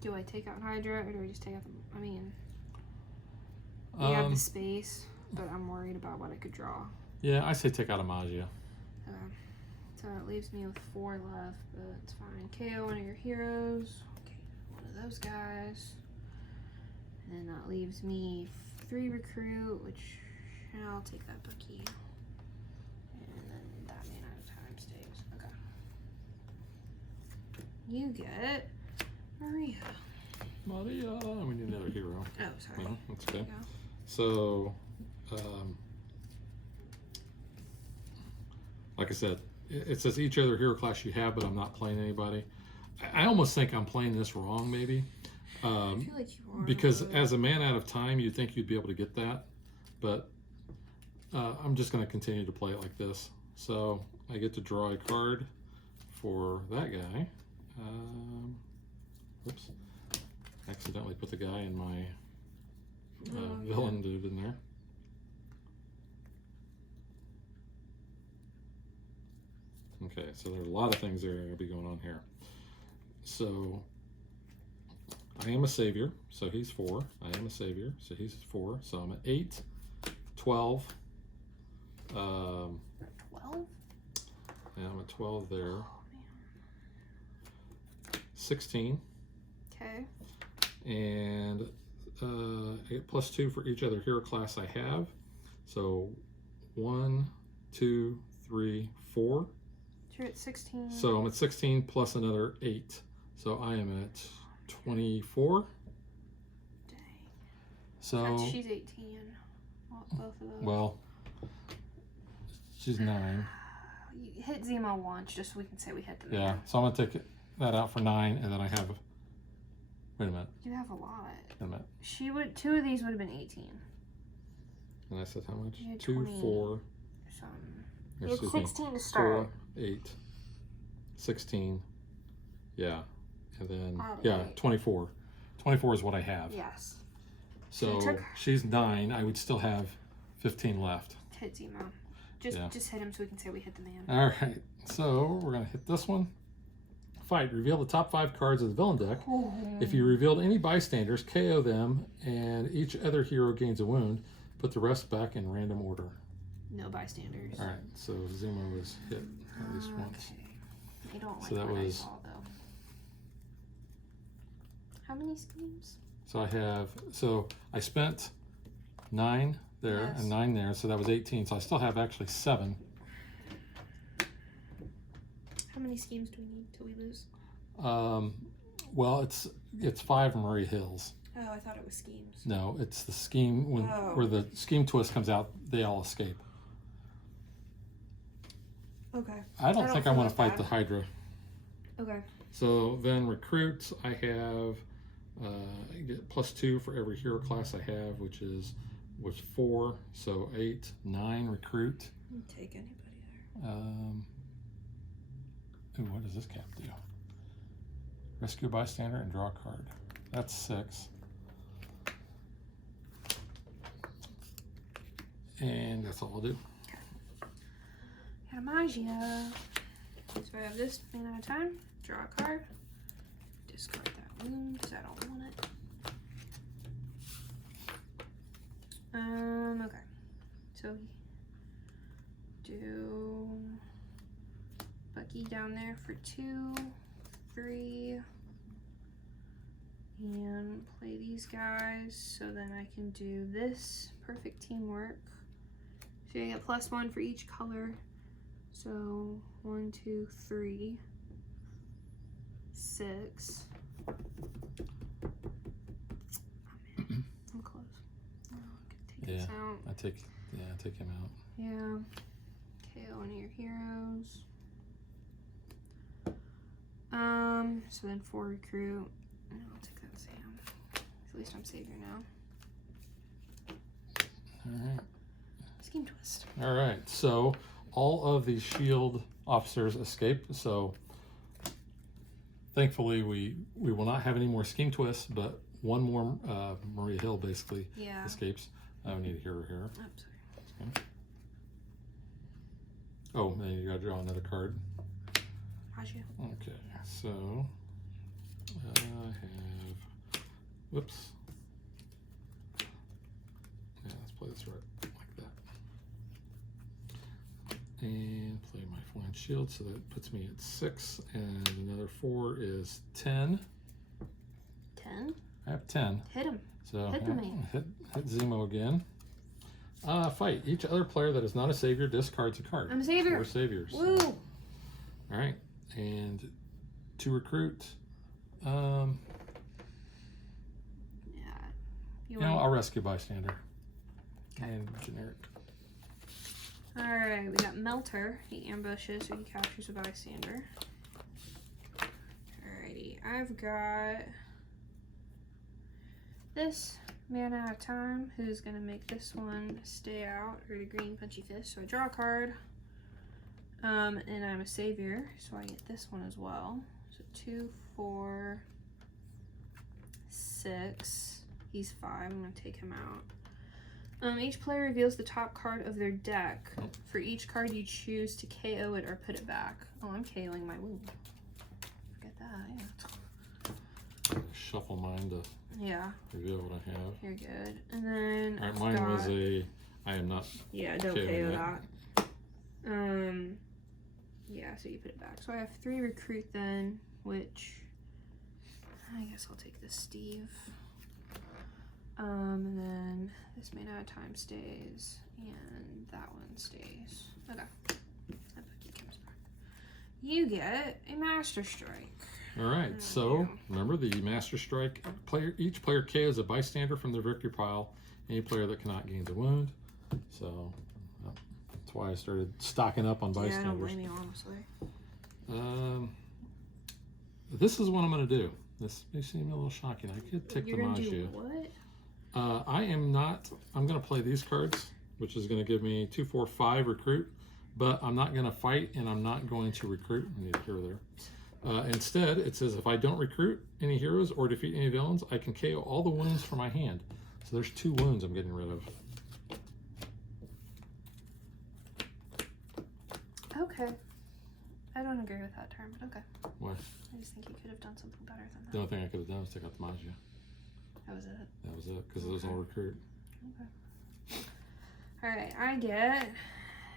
Do I take out Hydra or do I just take out the, I mean, we have the space, but I'm worried about what I could draw. Yeah, I say take out Amagia. So it leaves me with 4 left, but it's fine. KO one of your heroes. Okay, one of those guys. And then that leaves me 3 recruit, which I'll take that Bucky. And then that man out of time stays. Okay. You get Maria. Maria, we need another hero. Oh, sorry. No, that's okay. There you go. So, like I said, it says each other hero class you have, but I'm not playing anybody. I almost think I'm playing this wrong, maybe. I feel like you are. Because as a man out of time, you'd think you'd be able to get that, but I'm just going to continue to play it like this. So I get to draw a card for that guy. Oops, accidentally put the guy in my villain dude in there. Okay, so there are a lot of things that are going to be going on here. So I am a savior, so he's 4. I am a savior, so he's 4. So I'm at 8, 12. 12? Yeah, I'm at 12 there. Oh, 16. man. Okay. And I get +2 for each other hero class I have. So 1, 2, 3, 4. You're at 16. So I'm at 16 plus another 8. So I am at 24. Dang. So She's 18. Both of those. well, she's 9. You hit Zemo once, just so we can say we hit the Yeah. man. So I'm gonna take that out for 9, and then I have. Wait a minute. You have a lot. Wait a minute. She would. 2 of these would have been 18. And I said how much? You had 2, 20. 4. Some. or You had excuse me, 16 to 4, start. 8, 16. Yeah. And then Add yeah, 8. 24. 24 is what I have. Yes. So So you took- she's 9. I would still have 15 left. Hit Zemo. Just hit him so we can say we hit the man. All right. So we're gonna hit this one. Fight. Reveal the top 5 cards of the villain deck. If you revealed any bystanders, KO them, and each other hero gains a wound. Put the rest back in random order. No bystanders. All right. So Zemo was hit at least once. I don't like So that what I was- saw, though. How many schemes? So I have. So I spent 9 there Yes. and 9 there. So that was 18. So I still have actually 7. How many schemes do we need till we lose? Well, it's 5 Murray Hills. Oh, I thought it was schemes. No, it's the scheme where the scheme twist comes out. They all escape. Okay. I don't think I feel want to like fight that. the Hydra. Okay. So then recruits, I have I get +2 for every hero class I have, which was 4. So 8, 9 recruit. Take anybody there. Ooh, what does this cap do? Rescue a bystander and draw a card. That's 6. And that's all I'll do. Got a Magia. So I have this man at a time. Draw a card. Discard that wound because I don't want it. Okay. So do Bucky down there for 2, 3, and play these guys so then I can do this. Perfect teamwork. So you get +1 for each color. So 1, 2, 3, 6. Oh, man. I'm close. Oh, I could take this out. I take him out. Yeah. KO one of your heroes. So then 4 recruit. And I'll take that Sam. At least I'm savior now. All right. Scheme twist. All right. So all of the shield officers escape. So thankfully we will not have any more scheme twists, but one more Maria Hill basically escapes. I don't need a hero here. Oh, sorry. Okay. Oh, then you gotta draw another card. Magia. Okay, so I have, whoops. Yeah, let's play this right like that. And play my flying shield, so that puts me at 6, and another 4 is 10. 10? I have 10. Hit him. So Hit the man. hit Zemo again. Fight. Each other player that is not a savior discards a card. I'm a savior. 4 saviors. Woo! All right, and to recruit. Yeah. You know, I'll rescue bystander. And generic. Alright, we got Melter. He ambushes, so he captures a bystander. Alrighty, I've got this man at a time who's gonna make this one stay out, or the green punchy fist. So I draw a card. And I'm a savior, so I get this one as well. So 2, 4, 6. He's 5. I'm going to take him out. Each player reveals the top card of their deck. For each card you choose to KO it or put it back. Oh, I'm KOing my wound. Forget that, yeah. Shuffle mine to reveal what I have. You're good. And then Alright, mine was I am not. Yeah, don't KO that. Yeah, so you put it back. So I have 3 recruit then, which I guess I'll take this Steve. And then this main out of time stays, and that one stays. Okay. You get a Master Strike. Alright, so remember the Master Strike player. Each player KOs a bystander from their victory pile. Any player that cannot gain the wound. So that's why I started stocking up on bystanders. Yeah, I don't blame you, honestly. This is what I'm going to do. This may seem a little shocking. I could take the Majia. Do what? I'm going to play these cards, which is going to give me 2, 4, 5 recruit, but I'm not going to fight and I'm not going to recruit. I need a hero there. Instead, it says if I don't recruit any heroes or defeat any villains, I can KO all the wounds from my hand. So there's 2 wounds I'm getting rid of. Okay. I don't agree with that term, but okay. Why? I just think you could have done something better than that. The only thing I could have done was take out the Majia. That was it? That was it, because it was all recruit. Okay. Alright, I get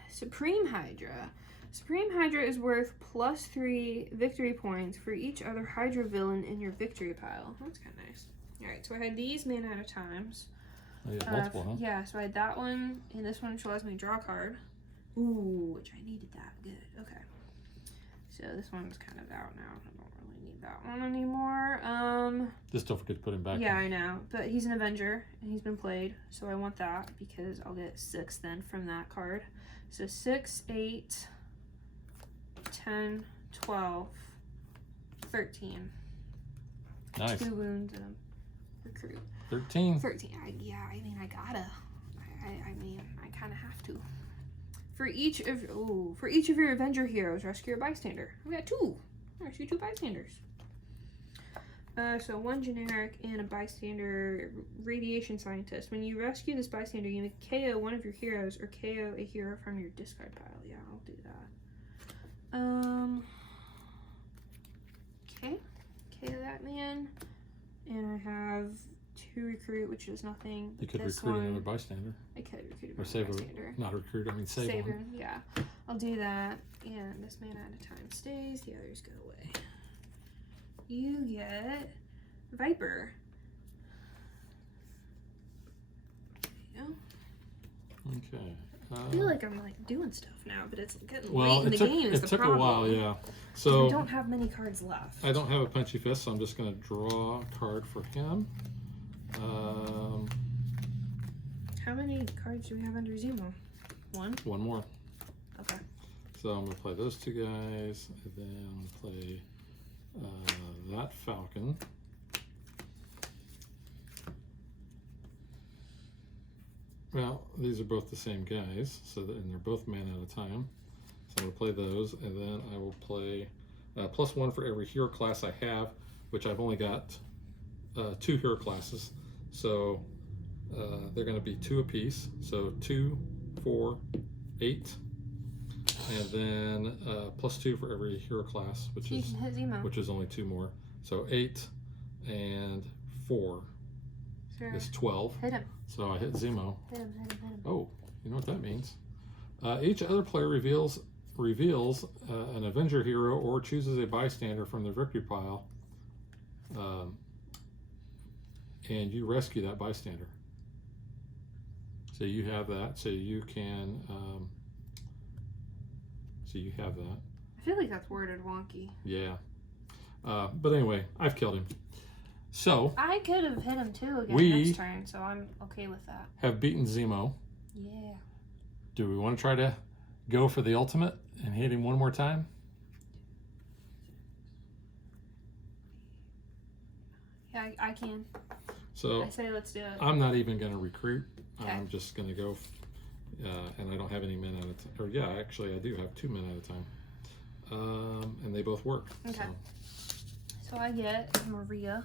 Supreme Hydra. Supreme Hydra is worth +3 victory points for each other Hydra villain in your victory pile. That's kind of nice. Alright, so I had these man out of times. Oh, yeah, multiple, huh? Yeah, so I had that one, and this one, which allows me to draw a card. Ooh, which I needed that. Good. Okay. So this one's kind of out now. I don't really need that one anymore. Just don't forget to put him back. Yeah, I know. But he's an Avenger, and he's been played, so I want that because I'll get 6 then from that card. So 6, 8, 10, 12, 13. Nice. 2 wounds and a recruit. 13. 13. I mean, I gotta. I mean, I kind of have to. For each of your Avenger heroes, rescue a bystander. We got 2. Rescue 2 bystanders. So 1 generic and a bystander radiation scientist. When you rescue this bystander, you may KO one of your heroes or KO a hero from your discard pile. Yeah, I'll do that. Okay. KO that man. And I have 2 recruit, which is nothing. You could recruit another bystander. I could recruit Or another save bystander. Not recruit, I mean save one. Him, yeah. I'll do that. And this man at a time stays. The others go away. You get Viper. There you go. Okay. I feel like I'm like doing stuff now, but it's getting Well, late in the game. It took a while, yeah. So I don't have many cards left. I don't have a punchy fist, so I'm just going to draw a card for him. How many cards do we have under Zemo? 1? 1 more. Okay. So I'm going to play those 2 guys, and then I'm going to play that Falcon. Well, these are both the same guys, and they're both man at a time. So I'm going to play those, and then I will play +1 for every hero class I have, which I've only got 2 hero classes. So they're going to be 2 apiece. So 2, 4, 8, and then +2 for every hero class, which is only 2 more. So 8 and 4 is 12. Hit him. So I hit Zemo. Hit him. Oh, you know what that means? Each other player reveals an Avenger hero or chooses a bystander from the victory pile, and you rescue that bystander. So you have that. So you can. So you have that. I feel like that's worded wonky. Yeah. But anyway, I've killed him. So I could have hit him too again next turn, so I'm okay with that. Have beaten Zemo. Yeah. Do we want to try to go for the ultimate and hit him one more time? Yeah, I can. So I say let's do it. I'm not even going to recruit. Okay. I'm just going to go, and I don't have any men at a time. Or yeah, actually I do have 2 men at a time, and they both work. Okay. So I get Maria.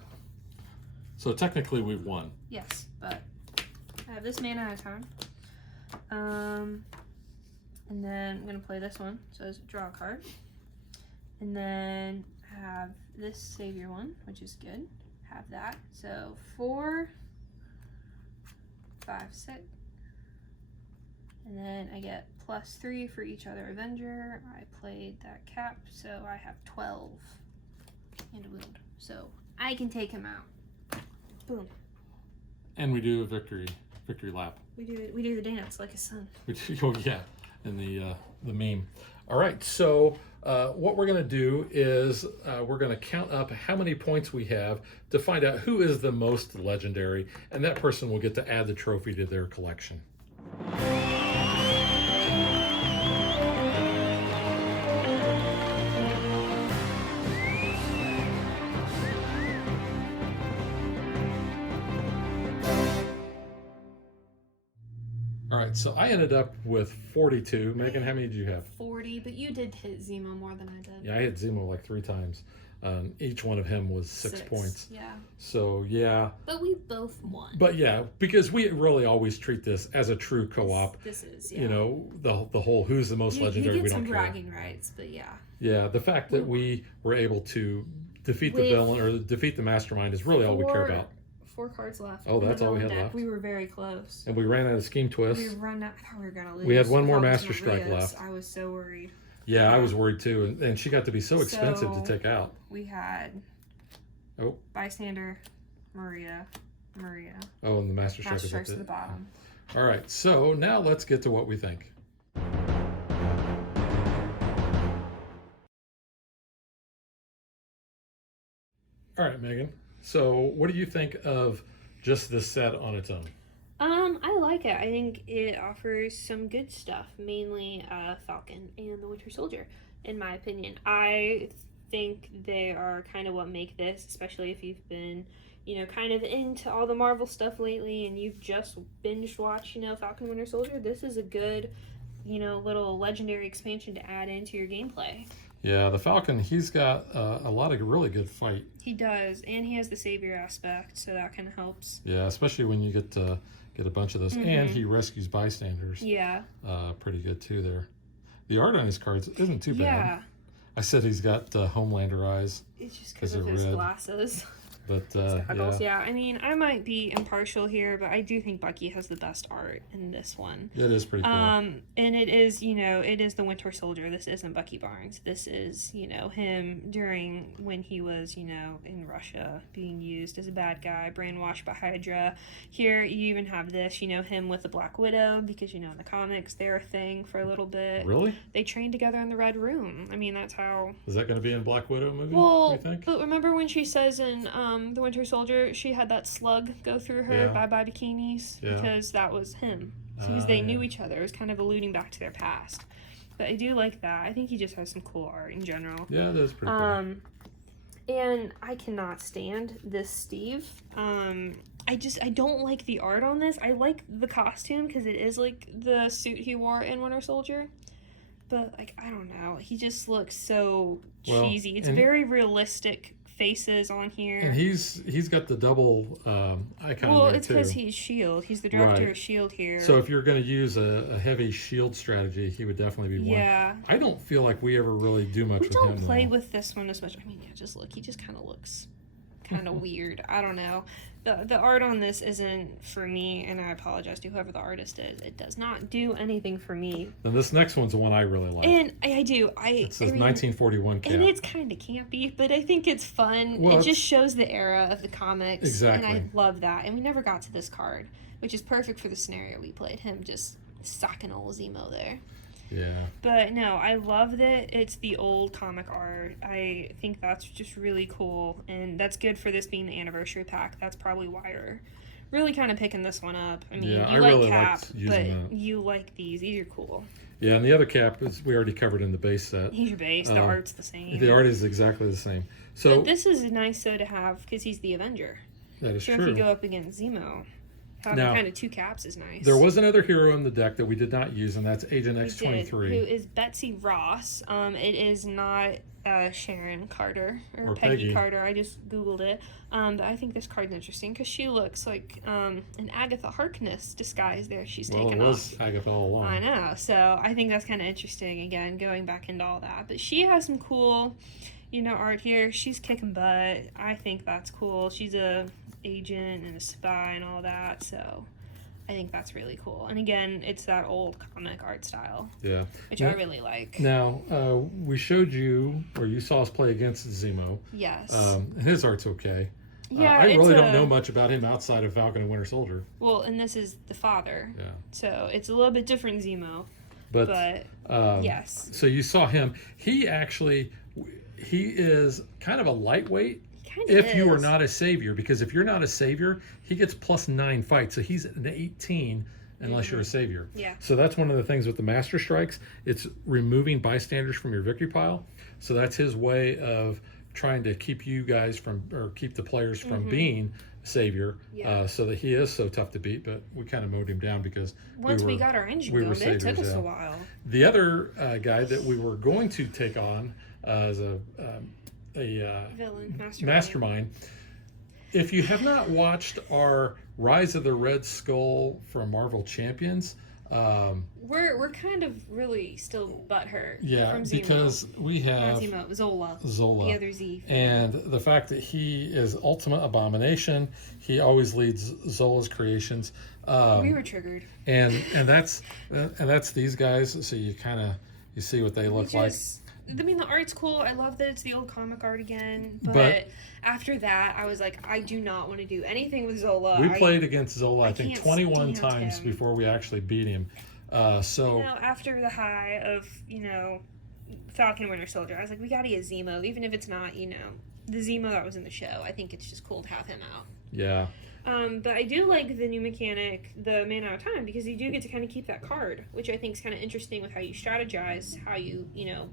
So technically we've won. Yes, but I have this mana at a time. And then I'm gonna play this one, so as draw a card. And then I have this savior one, which is good. Have that. So 4, 5, 6. And then I get +3 for each other Avenger. I played that cap, so I have 12 and a wound. So I can take him out. Boom. And we do a victory lap. We do the dance like a son. Oh yeah, in the meme. All right, so what we're going to do is we're going to count up how many points we have to find out who is the most legendary, and that person will get to add the trophy to their collection. All right, so I ended up with 42. Megan, how many did you have? 40, but you did hit Zemo more than I did. Yeah, I hit Zemo like 3 times. Each one of him was 6 points. Yeah. So, yeah. But we both won. But, yeah, because we really always treat this as a true co-op. This is, yeah. You know, the whole who's the most legendary, you we get don't some care. bragging rights, but yeah. Yeah, the fact that we were able to defeat the villain or defeat the mastermind is really all we care about. 4 cards left. Oh, that's all we had deck. left. We were very close. And we ran out of Scheme Twist. We ran out. I thought we were gonna lose. We had one more That was Master Strike Maria's. left. I was so worried. Yeah, I was worried too, and she got to be so expensive to So, take out. We had Bystander, Maria. Oh, and the Master Strike Master is Strike's up at the bottom. All right, so now let's get to what we think. All right, Megan. So what do you think of just this set on its own? I like it. I think it offers some good stuff, mainly Falcon and the Winter Soldier, in my opinion. I think they are kind of what make this, especially if you've been, you know, kind of into all the Marvel stuff lately and you've just binge watched, you know, Falcon Winter Soldier. This is a good, you know, little legendary expansion to add into your gameplay. Yeah, the Falcon, he's got a lot of really good fight. He does, and he has the savior aspect, so that kind of helps. Yeah, especially when you get a bunch of those, and he rescues bystanders. Yeah. Pretty good too there. The art on his cards isn't too bad. Yeah. I said he's got Homelander eyes. It's just because of his glasses. But yeah, I mean, I might be impartial here, but I do think Bucky has the best art in this one. It is pretty cool. And it is, you know, it is the Winter Soldier. This isn't Bucky Barnes. This is, you know, him during when he was, you know, in Russia being used as a bad guy, brainwashed by Hydra. Here you even have this, you know, him with the Black Widow, because, you know, in the comics they're a thing for a little bit. Really? They trained together in the Red Room. I mean, that's how. Is that going to be in Black Widow movie? Well, you think? but remember when she says in the Winter Soldier, she had that slug go through her bye-bye bikinis? Yeah. Because that was him. So they knew each other. It was kind of alluding back to their past. But I do like that. I think he just has some cool art in general. Yeah, that is pretty cool. And I cannot stand this Steve. I don't like the art on this. I like the costume because it is like the suit he wore in Winter Soldier. But, like, I don't know. He just looks so cheesy. It's very realistic faces on here. And he's got the double icon. Well, there it's because he's S.H.I.E.L.D. He's the director of S.H.I.E.L.D. here. So if you're going to use a heavy shield strategy, he would definitely be one. Yeah. I don't feel like we ever really do much with him. We don't play with this one as much. I mean, yeah, just look. He just kind of looks kind of weird. I don't know. The art on this isn't for me, and I apologize to whoever the artist is. It does not do anything for me. Then this next one's the one I really like. And I do. It says 1941 cap. And it's kind of campy, but I think it's fun. Well, it just shows the era of the comics. Exactly. And I love that. And we never got to this card, which is perfect for the scenario we played. Him just socking old Zemo there. Yeah. But no, I love that it's the old comic art. I think that's just really cool, and that's good for this being the anniversary pack. That's probably why you're really kind of picking this one up. I mean, Yeah, you I like really Cap, liked but using that. you like these. These are cool. Yeah, and the other cap is we already covered in the base set. He's your base. The art's the same. The art is exactly the same. So but this is nice so to have because he's the Avenger. that is So true. if you go up against Zemo, Having Now, kind of two caps is nice. There was another hero in the deck that we did not use, and that's Agent We did, X-23. who is Betsy Ross. It is not Sharon Carter or Peggy. Peggy Carter. I just Googled it. But I think this card's interesting because she looks like an Agatha Harkness disguise there she's Well, it taken was off. Agatha all along. I know. So I think that's kind of interesting, again, going back into all that. But she has some cool, art here. She's kicking butt. I think that's cool. She's a agent and a spy and all that. So I think that's really cool. And again, it's that old comic art style, Yeah. which I really like. Now, we showed you, or you saw us play against Zemo. Yes. And his art's okay. Yeah, I it's really don't know much about him outside of Falcon and Winter Soldier. Well, and this is the father. Yeah. So it's a little bit different Zemo. But yes. So you saw him. He is kind of a lightweight Kind of if you are is. not a savior, because if you're not a savior, he gets +9 fights. So he's an 18 unless you're a savior. Yeah. So that's one of the things with the Master Strikes. It's removing bystanders from your victory pile. So that's his way of trying to keep you guys from, or keep the players from being savior. Yeah. So that he is so tough to beat. But we kind of mowed him down because Once we got our engine we were going, it took saviors, us yeah. a while. the other guy that we were going to take on as a Villain, mastermind. If you have not watched our Rise of the Red Skull from Marvel Champions, We're kind of really still butthurt. yeah, from Zemo. because we Not have Zemo, Zola. Zola. The other Z. And the fact that he is ultimate abomination, he always leads Zola's creations. We were triggered. And that's these guys. So you see what they look like. I mean, the art's cool. I love that it's the old comic art again. But, But- after that, I was like, I do not want to do anything with Zola. We played against Zola, I I think, can't 21 stand times him. before we actually beat him. After the high of, Falcon Winter Soldier, I was like, we gotta get Zemo, even if it's not, the Zemo that was in the show. I think it's just cool to have him out. Yeah. But I do like the new mechanic, the Man Out of Time, because you do get to kind of keep that card, which I think is kind of interesting with how you strategize, how you,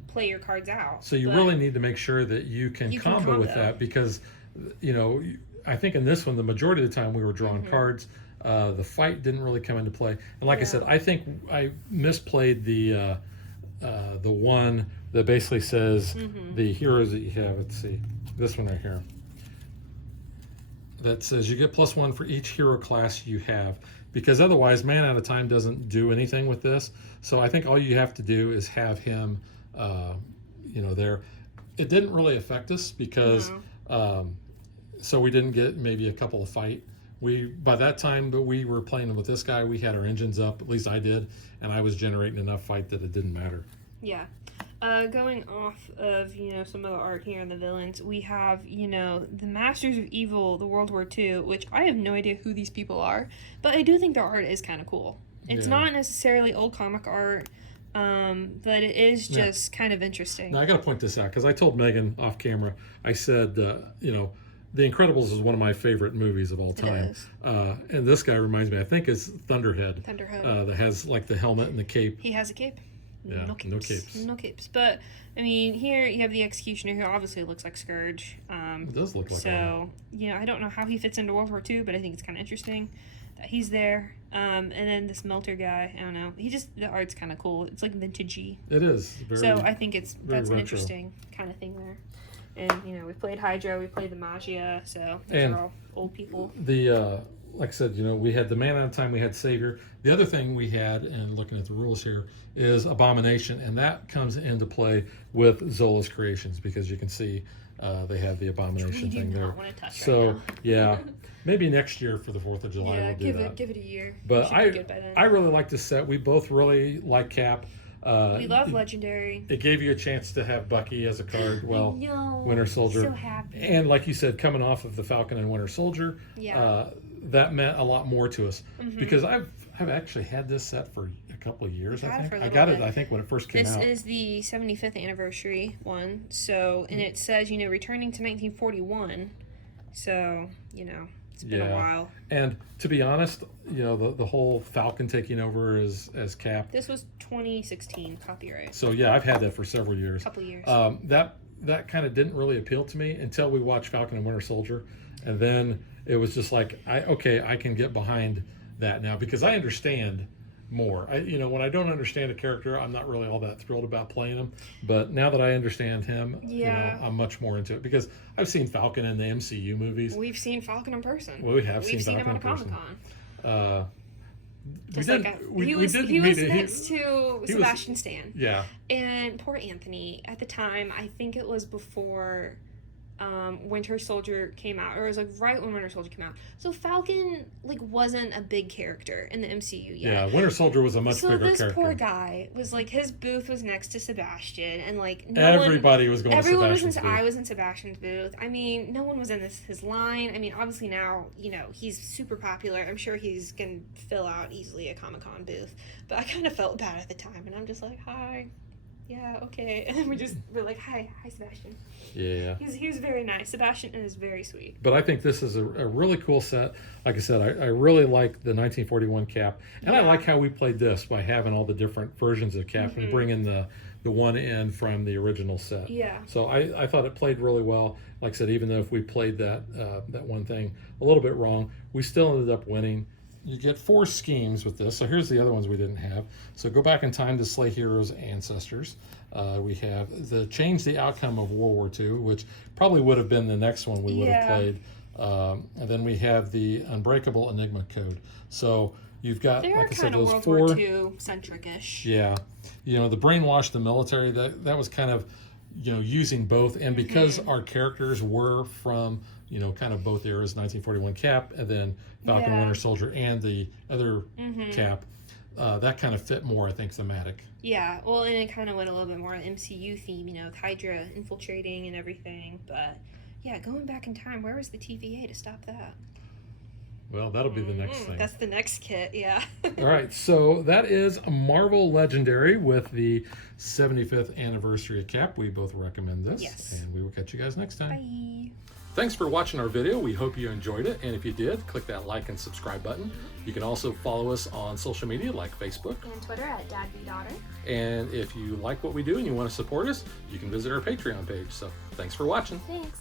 play your cards out. So you But really need to make sure that you can combo with that, because, I think in this one, the majority of the time we were drawing cards. The fight didn't really come into play. And like I said, I think I misplayed the one that basically says the heroes that you have. Let's see. This one right here. That says you get +1 for each hero class you have, because otherwise Man Out of Time doesn't do anything with this. So I think all you have to do is have him, there. It didn't really affect us because, so we didn't get maybe a couple of fight. By that time that we were playing with this guy, we had our engines up, at least I did, and I was generating enough fight that it didn't matter. Yeah. Going off of, some of the art here and the villains, we have, the Masters of Evil, the World War II, which I have no idea who these people are, but I do think their art is kind of cool. It's not necessarily old comic art, but it is just kind of interesting. Now, I got to point this out, because I told Megan off camera, I said, The Incredibles is one of my favorite movies of all time. is. And this guy reminds me, I think it's Thunderhead. That has like the helmet and the cape. He has a cape. Yeah, no capes. no capes. No capes. But, I mean, here you have the Executioner, who obviously looks like Scourge. It does look like one. So, I don't know how he fits into World War II, but I think it's kind of interesting that he's there. And then this Melter guy, I don't know. The art's kind of cool. It's like vintagey. It is. So I think that's an retro. interesting kind of thing there. And, we played Hydra, we played the Magia, so those And are all old people. Like I said, we had the Man Out of Time, we had Savior. The other thing we had, and looking at the rules here, is Abomination, and that comes into play with Zola's creations, because you can see they have the Abomination We do thing not there. want to touch So right now. yeah, maybe next year for the 4th of July we'll do that. give it a year. But Should be good by then. I really like this set. We both really like Cap. We love Legendary. It gave you a chance to have Bucky as a card. Well, No, Winter Soldier. So happy. And like you said, coming off of the Falcon and Winter Soldier, Yeah. that meant a lot more to us, because I've actually had this set for a couple of years. You've had I it for think a I little got bit. it. I think when it first came This out. is the 75th anniversary one. So, and it says, returning to 1941. So, it's been a while. And to be honest, the whole Falcon taking over as Cap. This was 2016 copyright. So yeah, I've had that for several years. Couple years. That kind of didn't really appeal to me until we watched Falcon and Winter Soldier, and then it was just like I can get behind that now because I understand more. When I don't understand a character, I'm not really all that thrilled about playing him. But now that I understand him, Yeah. I'm much more into it because I've seen Falcon in the MCU movies. We've seen Falcon in person. Well, we have We've seen him Falcon at a in person. Comic-Con. He was next to Sebastian Stan. Yeah. And poor Anthony, at the time, I think it was before Winter Soldier came out, or it was like right when Winter Soldier came out. So Falcon wasn't a big character in the MCU yet. Yeah, Winter Soldier was a much bigger character. So this poor guy was his booth was next to Sebastian, and everybody was going to Sebastian's booth. I was in Sebastian's booth. I mean, no one was in his line. I mean, obviously now he's super popular. I'm sure he's gonna fill out easily a Comic-Con booth. But I kind of felt bad at the time, and I'm just like, hi. Yeah, okay. And then we're like, hi Sebastian. Yeah. He was very nice. Sebastian is very sweet. But I think this is a really cool set. Like I said, I really like the 1941 Cap. And I like how we played this by having all the different versions of Cap and bringing the one in from the original set. Yeah. So I thought it played really well. Like I said, even though if we played that one thing a little bit wrong, we still ended up winning. You get 4 schemes with this. So here's the other ones we didn't have. So go back in time to slay heroes' ancestors. We have the change the outcome of World War II, which probably would have been the next one we would have played. And then we have the Unbreakable Enigma Code. So you've got, like I said, those World 4. War II centric-ish. Yeah. The brainwash the military, that was kind of, using both. And because our characters were from, kind of both eras, 1941 Cap and then Falcon Winter Soldier and the other Cap, that kind of fit more, I think, thematic. Yeah, well, and it kind of went a little bit more MCU theme, with Hydra infiltrating and everything. But yeah, going back in time, where was the TVA to stop that? Well, that'll be the next thing. That's the next kit, yeah. All right, so that is Marvel Legendary with the 75th anniversary of Cap. We both recommend this. Yes. And we will catch you guys next time. Bye. Thanks for watching our video. We hope you enjoyed it. And if you did, click that like and subscribe button. You can also follow us on social media like Facebook and Twitter at DadBeDaughter. And if you like what we do and you want to support us, you can visit our Patreon page. So thanks for watching. Thanks.